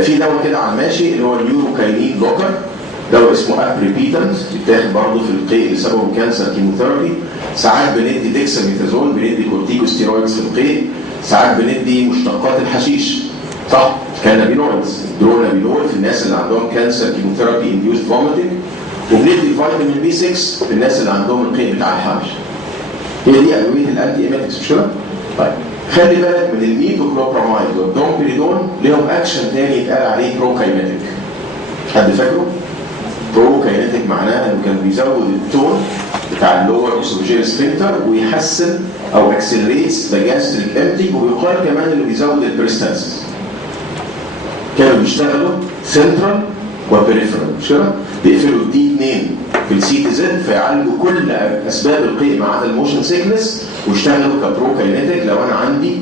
في دواء كده على الماشي اللي هو اليوروكاينين بلوكر، دواء اسمه ابريبيتنت، بيتاخد برضه في القيء اللي سببه كانسر كيموثيرابي. ساعات بندي ديكساميثازون، بندي كورتيكوستيرويدز في القيء. ساعات بندي مشتقات الحشيش، صح؟ كانابينويدز، درونابينول في الناس اللي عندهم كانسر كيموثيرابي انديوست فوميتنج. وبندي فيتامين بي 6 في الناس اللي عندهم القيء بتاع الحمل. هي دي ادويه الانتي ايميتكس، مش كده؟ طيب خلي بالك من الميتوكلوبراميد والدومبيريدون ليهم اكشن تاني يتقال عليه بروكاينيتيك. حد فاكره؟ بروكاينيتيك معناها انه كان بيزود التون بتاع اللور اسوفيجيال سفنكتر ويحسن او اكسلريتس ذا جاستريك امتيج، ويقال كمان انه بيزود البريستانسيس. كانوا بيشتغلوا سنترال وبريفرال، مش كده؟ بيقفلوا الدي 2 في السي تي زد فيعالجوا كل اسباب القيء ما عدا الموشن سيكنس، واشتغلوا كبروكاينيتيك. لو انا عندي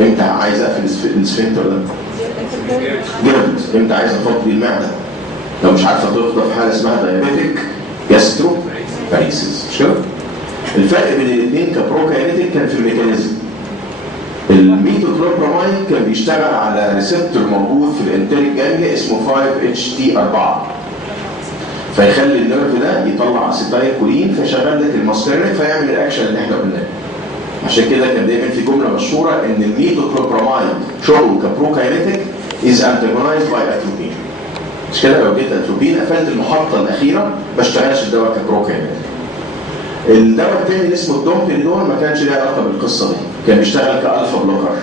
امتى عايز اقفل السفنكتر ده؟ جامد. امتى عايز افضي المعده؟ لو مش عارفه تفضى في حاله اسمها دايابيتيك جاسترو باريسيس، مش كده؟ الفرق بين الاثنين كبروكاينيتيك كان في الميكانيزم. الميتوكلوبراميد كان بيشتغل على ريسبتور موجود في الانتريك جانجليا اسمه 5-HT4، فيخلي النيرف ده يطلع اسيتايل كولين فيشغل لك الماسكارينيك فيعمل الاكشن اللي احنا قلناه. عشان كده كان دايما في جمله مشهوره ان الميتوكلوبراميد شغله كبروكاينيتيك از انتاجونايزد باي اتروبين. مش كده؟ لو جيت اتروبين قفلت المحطه الاخيره ما اشتغلش الدواء كبروكاينيتيك. الدواء الثاني اللي اسمه الدومبيريدون ما كانش له علاقه بالقصه دي، كان بيشتغل كالفا بلوكر،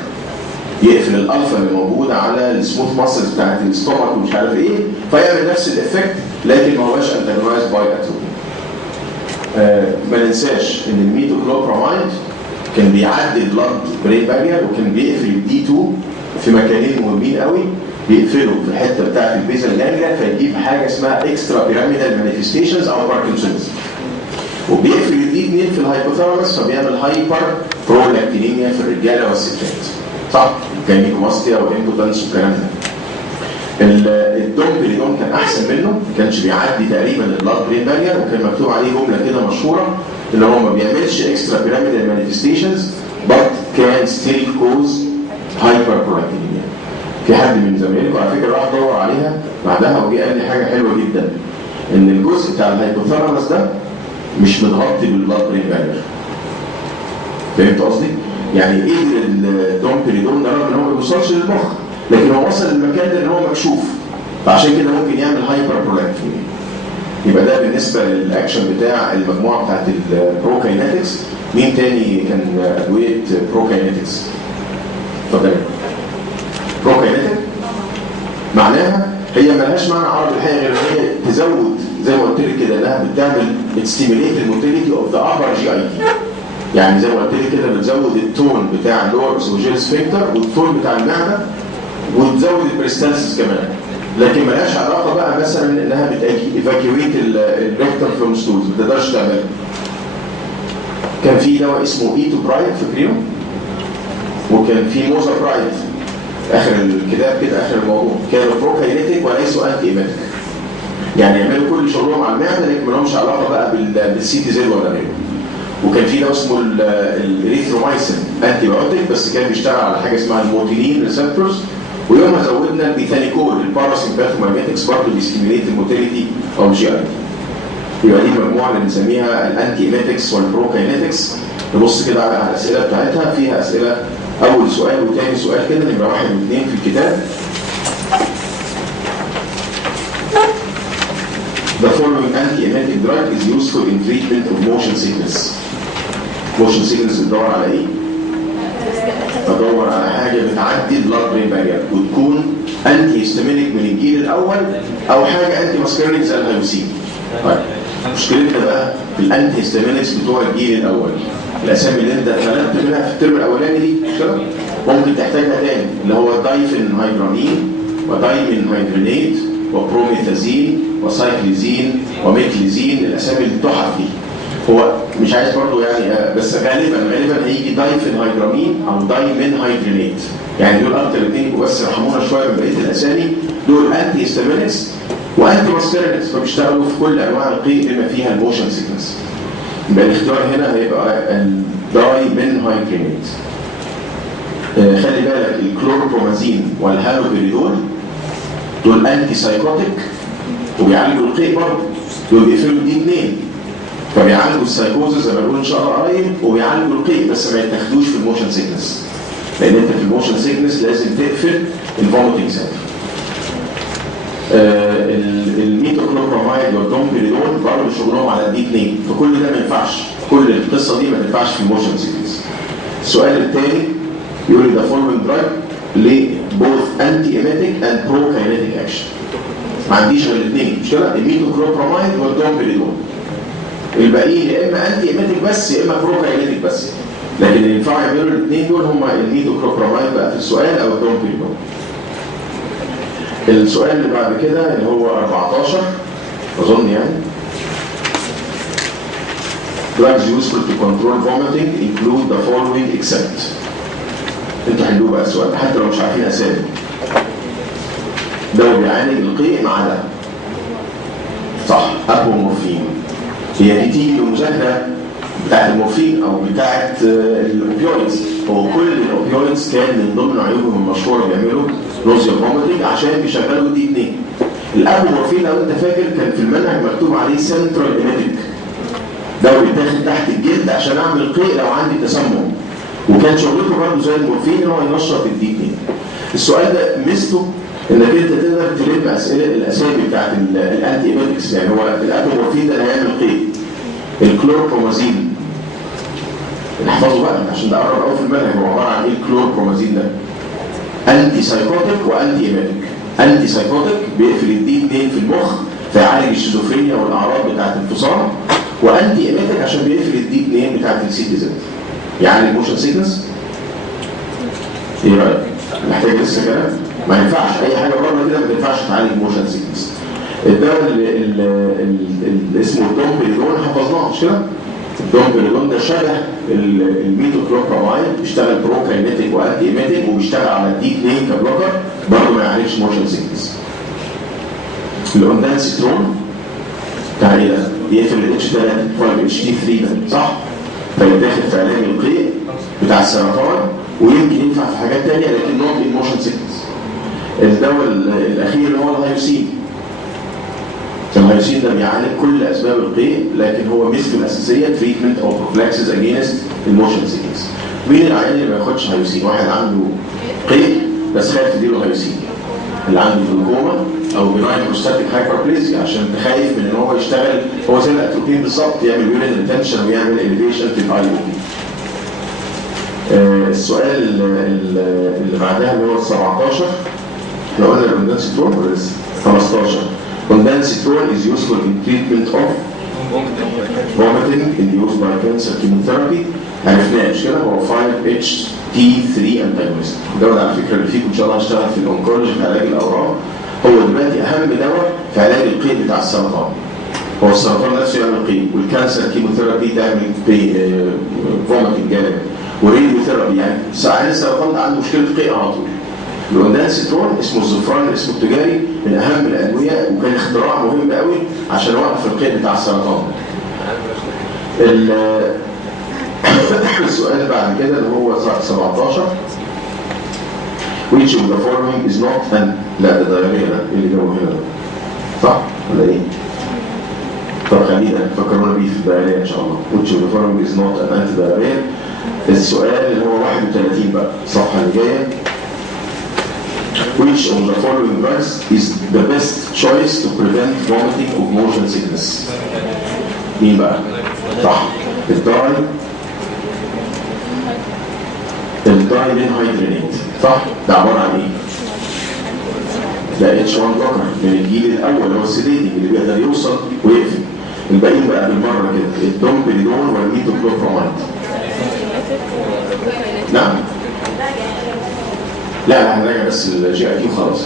يقفل الالفا اللي موجوده على السموث ماسلز بتاعت الاستومك ومش عارف ايه، فيعمل نفس الافكت لكن ما هوش انتاجونايزد باي اتروبين. ما ننساش ان الميتوكلوبراميد كان بيعدي البلاد برين بارير وكان بيقفل الدي 2 في مكانين مهمين قوي، بيقفلوا في الحته بتاعت البيزل جانجليا فيجيب حاجه اسمها اكسترا بيراميدال مانيفستيشنز او باركنسونز، وبيقفل الدي 2 في الهايبوثالاموس فبيعمل هايبر برولاكتينيميا في الرجاله والستات، صح؟ جاينيكوماستيا وامبوتنس والكلام ده. الدومبيريدون كان احسن منه، ما كانش بيعدي تقريبا البلاد برين بارير، وكان مكتوب عليه جمله كده مشهوره ان هو ما بيعملش اكسترا بيراميدال مانيفستيشنز but can still cause hyperprolactinemia. في حد من زمايلكم على فكره راح دور عليها بعدها وجي قال لي حاجه حلوه جدا، ان الجزء بتاع الهايبوثالاموس ده مش متغطي بالبلاد برين بارير. فهمت قصدي؟ يعني قدر الدومبيريدون ده رغم ان هو ما بيوصلش للمخ لكن هو وصل للمكان ده ان هو مكشوف، فعشان كده ممكن يعمل هايبر برولاكتينيميا. يبقى ده بالنسبه للاكشن بتاع المجموعه بتاعت البروكاينيتكس. مين تاني كان ادويه بروكاينيتكس؟ اتفضل. بروكاينيتك معناها هي مالهاش معنى عربي الحقيقه غير ان هي تزود زي ما قلت لك كده انها بتعمل ستيميليت الموتيليتي اوف ذا ابر جي اي تي. يعني زي ما قلت لك كده بتزود التون بتاع اللور اسوفيجيال سفنكتر والتون بتاع المعده وتزود البريستانسيس كمان، لكن مالهاش علاقه بقى مثلا انها بتايفاكيويت الريكتال فلوم ستولز، ما تقدرش تعملها. كان في دواء اسمه ايتو برايد فاكرينه؟ وكان في موزا برايد اخر الكتاب كده اخر الموضوع، كانوا بروكاينيتيك وليسوا انتي ايميتيك. يعني يعملوا كل شغلهم على المعده لكن ما لهمش علاقه بقى بالسي تي زد ولا غيره. وكان في دواء اسمه الريثرومايسين انتي بايوتيك بس كان بيشتغل على حاجه اسمها الموتيلين ريسبتورز، ويوم زودنا البيتانيكول الباراسيمباثومايميتكس برضه بيستيميليت الموتيليتي او جي اي تي. يبقى دي المجموعه اللي بنسميها الانتي ايميتكس والبروكاينيتكس. نبص كده على الاسئله بتاعتها، فيها اسئله اول سؤال وثاني سؤال كده نمره 1 و2 في الكتاب. The following anti-emetic drug is useful in treatment of motion sickness. Motion sickness بتدور على ايه؟ بدور على حاجه بتعدي البلاد برين بارير وتكون انتي هيستامينيك من الجيل الاول او حاجه انتي ماسكارينيك زي الهيوسين. طيب مشكلتنا بقى في الانتي هيستامينكس بتوع الجيل الاول. الاسامي اللي انت خلقت منها في الترم الاولاني دي ممكن تحتاجها تاني، اللي هو دايفين هيدرامين ودايمين هيدرينيت وبروميثازين وسايكليزين وميكليزين. الاسامي التحف دي هو مش عايز برضه يعني بس غالبا هيجي دايفين هيدرامين او دايمين هيدرينيت. يعني دول اكتر الاثنين بس رحمونا شويه من بقيه الاسامي. دول انتي هيستامينكس وانتي ماسكرينكس فبيشتغلوا في كل انواع القيء بما فيها الموشن سيكنس. يبقى الاختيار هنا هيبقى الداي من هايدرينيت. خلي بالك الكلوروبرومازين والهالوبيريدول دول انتي سايكوتيك وبيعالجوا القيء برضه، دول بيقفلوا دي 2 فبيعالجوا السايكوزز زي ما بنقول ان شاء الله قريب، وبيعالجوا القيء بس ما يتاخدوش في الموشن سيكنس، لان انت في الموشن سيكنس لازم تقفل الفوميتنج سنتر. الميتوكلوبراميد والدومبيريدول برضه شغلهم على الدي 2 فكل ده ما ينفعش، كل القصه دي ما تنفعش في الموشن سيكنس. السؤال الثاني يقول لي ده فولوينج دراج لبوث انتي ايميتيك اند بروكاينيتيك اكشن. ما عنديش غير الاثنين مش كده؟ الميتوكلوبراميد والدومبيريدول. الباقيين يا اما انتي ايميتيك بس يا اما بروكاينيتيك بس، لكن اللي ينفعوا يعملوا الاثنين دول هم الميتوكلوبراميد بقى في السؤال او الدومبيريدول. السؤال اللي بعد كده اللي هو 14 اظن يعني drugs useful to control vomiting include the following except. انتوا حلوه بقى السؤال حتى لو مش عارفين اسامي. ده بيعالج القيء ما عدا صح ابومورفين. هي دي تيجي بالمذاكره بتاعت المورفين او بتاعت الاوبيويدز. هو كل الاوبيويدز كان من ضمن عيوبهم المشهوره بيعملوا نوزيا فوميتنج عشان بيشغلوا دي 2. الابومورفين لو انت فاكر كان في المنهج مكتوب عليه سنترال ايميتيك، ده بيتاخد تحت الجلد عشان اعمل قيء لو عندي تسمم، وكان شغلته برضه زي المورفين ان هو ينشط الدي 2. السؤال ده ميزته انك انت تقدر تلم الاسامي بتاعت الانتي ايميتكس، يعني هو الابومورفين ده اللي هيعمل قيء. الكلوروبرومازين نحفظه بقى عشان ده قرب قوي في المنهج، هو عباره عن ايه الكلوروبرومازين ده؟ انتي سايكوتيك وانتي ايميتيك. انتي سايكوتيك بيقفل الدي 2 في المخ فيعالج الشيزوفرينيا والاعراض بتاعت الانفصام، وانتي ايميتيك عشان بيقفل الدي 2 بتاعت السي تي زد. يعني الموشن سيكنس ايه رايك؟ محتاج لسه كلام؟ ما ينفعش اي حاجه بره كده ما تنفعش تعالج موشن سيكنس. الدواء اللي اسمه الدومبيريدون حفظناه مش كده؟ الدومبيريدون ده شبه الميتوكلوبراميد، بيشتغل بروكاينيتيك وانتي ايميتيك وبيشتغل على الدي 2 كبلوكر، برضه ما يعالجش موشن سيكنس. الاوندانسيترون بتاع ايه ده؟ يقفل الاتش 3 والاتش تي 3 ده صح؟ فيتاخد في علاج القيء بتاع السرطان ويمكن ينفع في حاجات ثانيه لكن نوت الموشن سيكنس. الدواء الاخير اللي هو الهيوسين. الهيوسين ده بيعالج كل اسباب القيء لكن هو ميزته الاساسيه تريتمنت او بروفلاكسس اجينست الموشن سيكنس. مين العيان اللي ما ياخدش هيوسين؟ واحد عنده قيء بس خايف تديله هيوسين، اللي عنده جلوكوما او بناين بروستاتيك هايبربليزيا عشان خايف من ان هو يشتغل هو زي الاتروبين بالظبط، يعمل يورين ريتنشن ويعمل اليفيشن في الاي او بي. السؤال اللي بعدها اللي هو 17 احنا قلنا الكوندنسيترون ولا لسه؟ 15 Ondansetron is useful in treatment of vomiting induced by cancer chemotherapy. عرفناه مش كده؟ هو 5-HT3 antagonist. الدواء على فكره اللي فيكم ان شاء الله هشتغل في الأونكولوجي في علاج الأورام. هو دلوقتي أهم دواء في علاج القيء بتاع السرطان. هو السرطان نفسه يعمل قيء، والكانسر كيموثيرابي تعمل vomiting جامد، والراديوثيرابي يعني ساعات السرطان ده عنده مشكله قيء على طول. الاوندانسيترون اسمه الزفران اسمه التجاري من اهم الادويه وكان اختراع مهم قوي عشان يوقف القيء بتاع السرطان. السؤال بعد كده اللي هو 17 which of the following is not an لا ده دايريه اللي جابه هنا ده صح ولا ايه؟ طب خلينا فكرونا بيه في الدايريه ان شاء الله. which of the following is not an anti-diarrhea. السؤال اللي هو 31 بقى الصفحه اللي جايه which of the following drugs is the best choice to prevent vomiting of motion sickness. مين بقى؟ صح الدايمينهايدرينيت صح؟ ده عباره عن ايه؟ ده H1 بلوكر من الجيل الاول اللي هو السيديتنج اللي بيقدر يوصل ويقفل. الباقيين بقى بالمره كده الدومبيريدون والميتوكلوبراميد. نعم؟ لا هنراجع بس الجي اي تي وخلاص.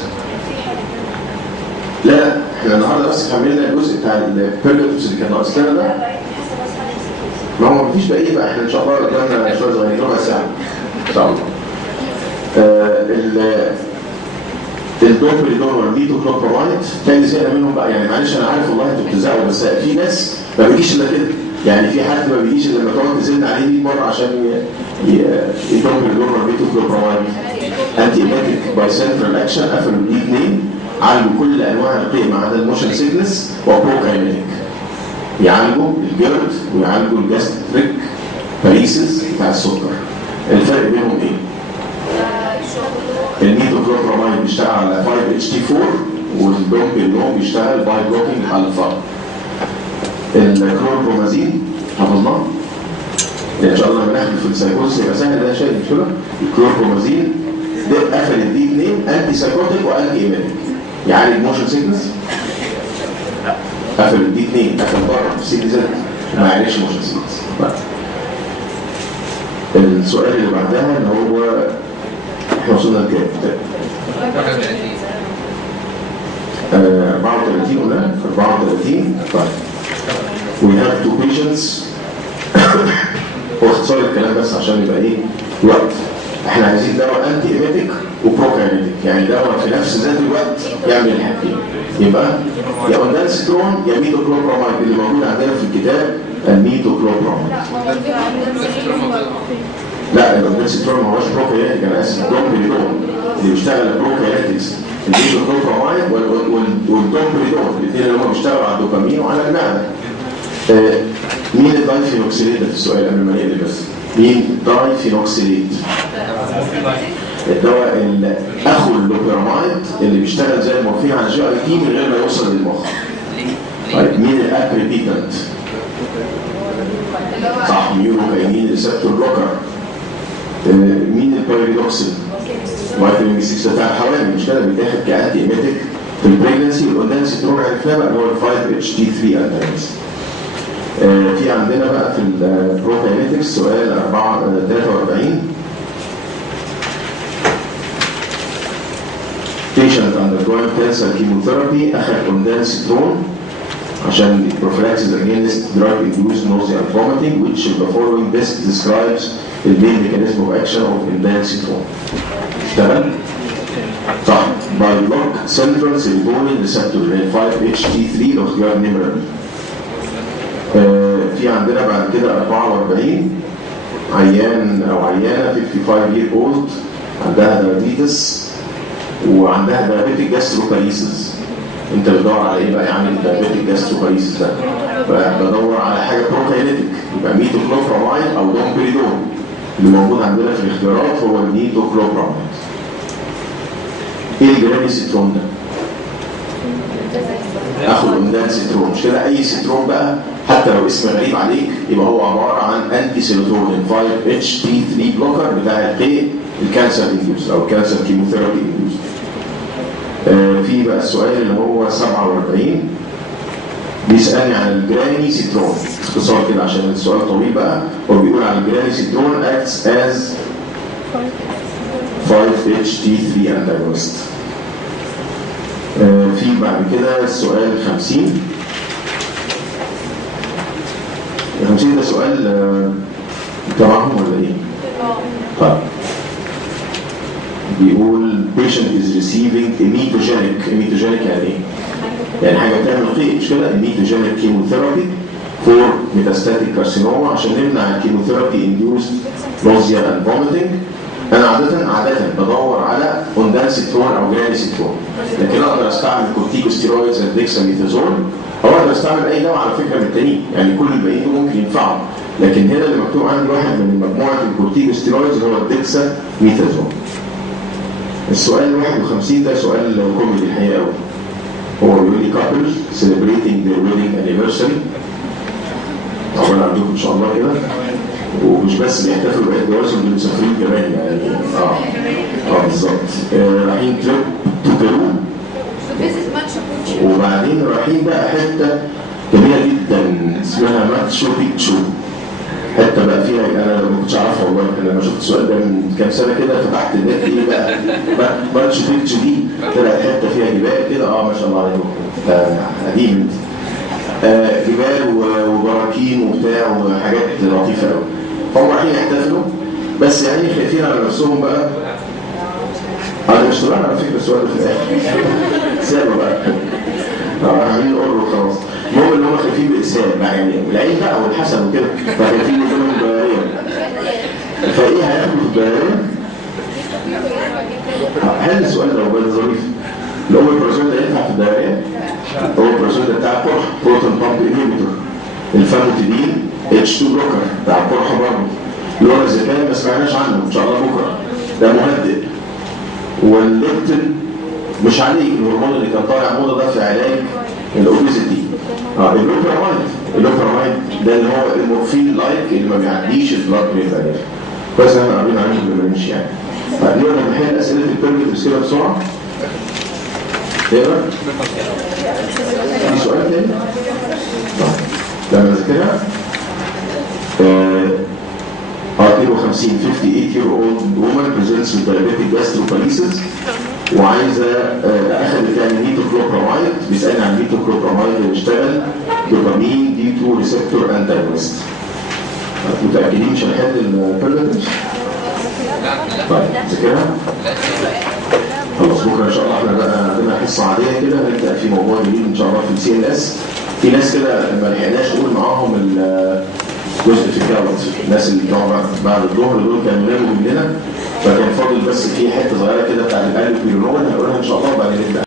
لا احنا النهارده بس كملنا الجزء بتاع البيرجوتس اللي كان ناقص لنا ده. ما هو مفيش بقيه بقى، احنا ان شاء الله قدامنا شويه صغيرين ربع ساعه ان شاء الله. الدوبريدون والميتوكلوبراميد كان زهقنا منهم بقى، يعني معلش انا عارف والله انتوا بتزعقوا، بس في ناس ما بيجيش الا كده، يعني في حد ما بيجيش الا لما تقعد تزن عليه 100 مره عشان الدوبريدون والميتوكلوبراميد انتي ايميتيك باي سنترال اكشن، قفلوا دي اثنين، عالجوا كل انواع القيء ما عدا الموشن سيكنس، وبروكاينيتيك يعالجوا الجرد ويعالجوا الجاستريك باريسيس بتاع السكر. الفرق بينهم ايه؟ الميتوكلوبراميد بيشتغل على 5-HT4 والدوبريدون بيشتغل باي بلوكينج الفا. الكلوربرومازين حفظناه ان شاء الله بناخد في السايكوز يبقى سهل، ده شيء مش كده. الكلوربرومازين ده قفل الدي 2 انتي سايكوتيك وانتي ايميتيك، يعالج موشن سيكنس، قفل الدي 2 قفل بره في سي زد ما يعالجش موشن سيكنس. السؤال اللي بعدها اللي هو احنا وصلنا لكام؟ 34 قلنا 34. طيب we have two patients. هو اختصار الكلام بس عشان يبقى ايه وقت. احنا عايزين دواء انتي ايميتيك وبروكاينيتيك، يعني دواء في نفس ذات الوقت يعمل الحاجتين، يبقى يا اندانسترون يا ميتوكلوبراميد اللي موجود عندنا في الكتاب الميتوكلوبراميد. لا الاندانسترون ما هوش بروكاينيتيك، انا اسف، الدوبريدون اللي بيشتغل البروكاينيتكس، الميتوكلوبراميد والدوبريدون الاثنين اللي هم بيشتغلوا على الدوبامين وعلى المعده. مين الدايفينوكسيليت ده في السؤال قبل ما نقلب بس؟ مين دايفينوكسيليت؟ الدواء اللي اخو اللوبراميد اللي بيشتغل زي المورفين على الجي اي تي من غير ما يوصل للمخ. طيب مين الابريبيتنت؟ صح، ميوكاينين ريسبتور بلوكر. مين البيريدوكسين؟ فيتامين بي 6 بتاع الحوامل، مش كده بيتاخد كانتي ايميتيك في البريجنسي. والاندانسترون عرفناه بقى اللي هو ال 5-HT3 انتاجونست. في عندنا بقى في البروكاينيتكس سؤال 43. patient undergoing cancer chemotherapy أخذ ondansetron عشان prophylaxis against drug-induced nausea and vomiting, which of the following best describes the main mechanism of action of ondansetron. اشتغل؟ صح، by block central serotonin receptor 5-HT3 لو اختيار نمرة. في عندنا بعد كده 44 عيان او عيانه 55 year old عندها دايابيتس وعندها دايابيتيك جاستروباريسيس. انت بتدور على ايه بقى يعني الدايابيتيك جاستروباريسيس ده؟ بدور على حاجه بروكاينيتيك، يبقى ميتوكلوبراميد او دومبريدون. اللي موجود عندنا في الاختيارات هو الميتوكلوبراميد. ايه الجرانيسيترون ده؟ اخد الاندانسترون، مش كده؟ اي سترون بقى حتى لو اسم غريب عليك يبقى هو عباره عن انتي سيروتونين 5-HT3 بلوكر بتاع القيء الكانسر انديوس او الكانسر كيموثيرابي انديوس. في بقى السؤال اللي هو 47 بيسالني عن الجرانيسيترون، اختصار كده عشان السؤال طويل بقى. هو بيقول عن الجرانيسيترون acts as 5-HT3 antagonist. في بعد كده السؤال 50. ال 50 ده سؤال تبعهم ولا ايه؟ طيب بيقول patient is receiving emetogenic يعني ايه؟ يعني حاجه بتعمل قيء، مش كده؟ emetogenic chemotherapy for metastatic carcinoma عشان نمنع الكيموثيرابي induced nausea and vomiting. انا عاده بدور على اندانسترون او جرانيسيترون، لكن اقدر استعمل كورتيكوستيرويدز زي الديكساميثازون، او اقدر استعمل اي دواء على فكره من التانيين، يعني كل الباقيين ممكن ينفعوا، لكن هنا اللي مكتوب عندي واحد من مجموعه الكورتيكوستيرويدز اللي هو الديكساميثازون. السؤال 51 ده سؤال كوميدي الحقيقه قوي. هو بيقول لي couples celebrating their wedding anniversary، عقبال عندكم ان شاء الله كده، ومش بس بيحتفلوا بعيد جوازهم، دول مسافرين كمان يعني. بالظبط. رايحين تريب تو بيرو، وبعدين رايحين بقى حته جميله جدا اسمها ماتشو بيتشو. حته بقى فيها انا ما كنتش اعرفها والله، انا لما شفت السؤال ده من كام سنه كده فتحت النت ايه بقى ماتشو بيتشو دي، طلعت حته فيها جبال كده. ما شاء الله عليكم، قديم. جبال وبراكين وبتاع وحاجات لطيفه قوي. هم رايحين يحتفلوا بس يعني خايفين على نفسهم بقى انا مش طلعنا على فكره السؤال ده في الاخر. سابه بقى. عاملين قرر خلاص. المهم ان هم خايفين بالاسهال يعني العين بقى والحسن وكده، فخايفين يجيلهم الدياريه. فايه هياخدوا في الدياريه؟ حل السؤال ده وبقى ظريف. الاوميبرازول ده ينفع في الدياريه؟ الاوميبرازول ده بتاع القرح، بروتون بامب انهبيتور. الفاموتيدين H2 بلوكر بتاع القرحه برضه. اللورازيبام ما سمعناش عنه ان شاء الله بكره، ده مهدئ. والليبتين مش عليه الهرمون اللي كان طالع موضه ده في علاج الاوبيزيتي. اللوبرامايد ده اللي هو المورفين لايك اللي ما بيعديش البلاد برين بارير. كويس ان احنا قاريين عنه ما بنمشي يعني. فنقدر نحل اسئله البيرجت كده بسرعه. تقرا؟ في سؤال تاني؟ طيب لما نذاكرها 52 58-year-old woman presents with diabetic gastroparesis وعايزه اخذت يعني ميتوكلوبرامايد. بيسالني عن الميتوكلوبرامايد اللي بيشتغل دوبامين دي 2 ريسبتور انتاجونست. متاكدين مش هنحل البيرجتيفز؟ طيب ذاكرها؟ خلاص بكره ان شاء الله احنا بقى عندنا حصه عاديه كده هنبدا في موضوع جديد ان شاء الله في السي ان اس. في ناس كده ما لحقناش نقول معاهم الجزء في الكاونت، الناس اللي كانوا بعد الظهر دول كانوا ناموا مننا، فكان فاضل بس في حته صغيره كده بتاعت الالف بيرونول هنقولها ان شاء الله وبعدين نبدا.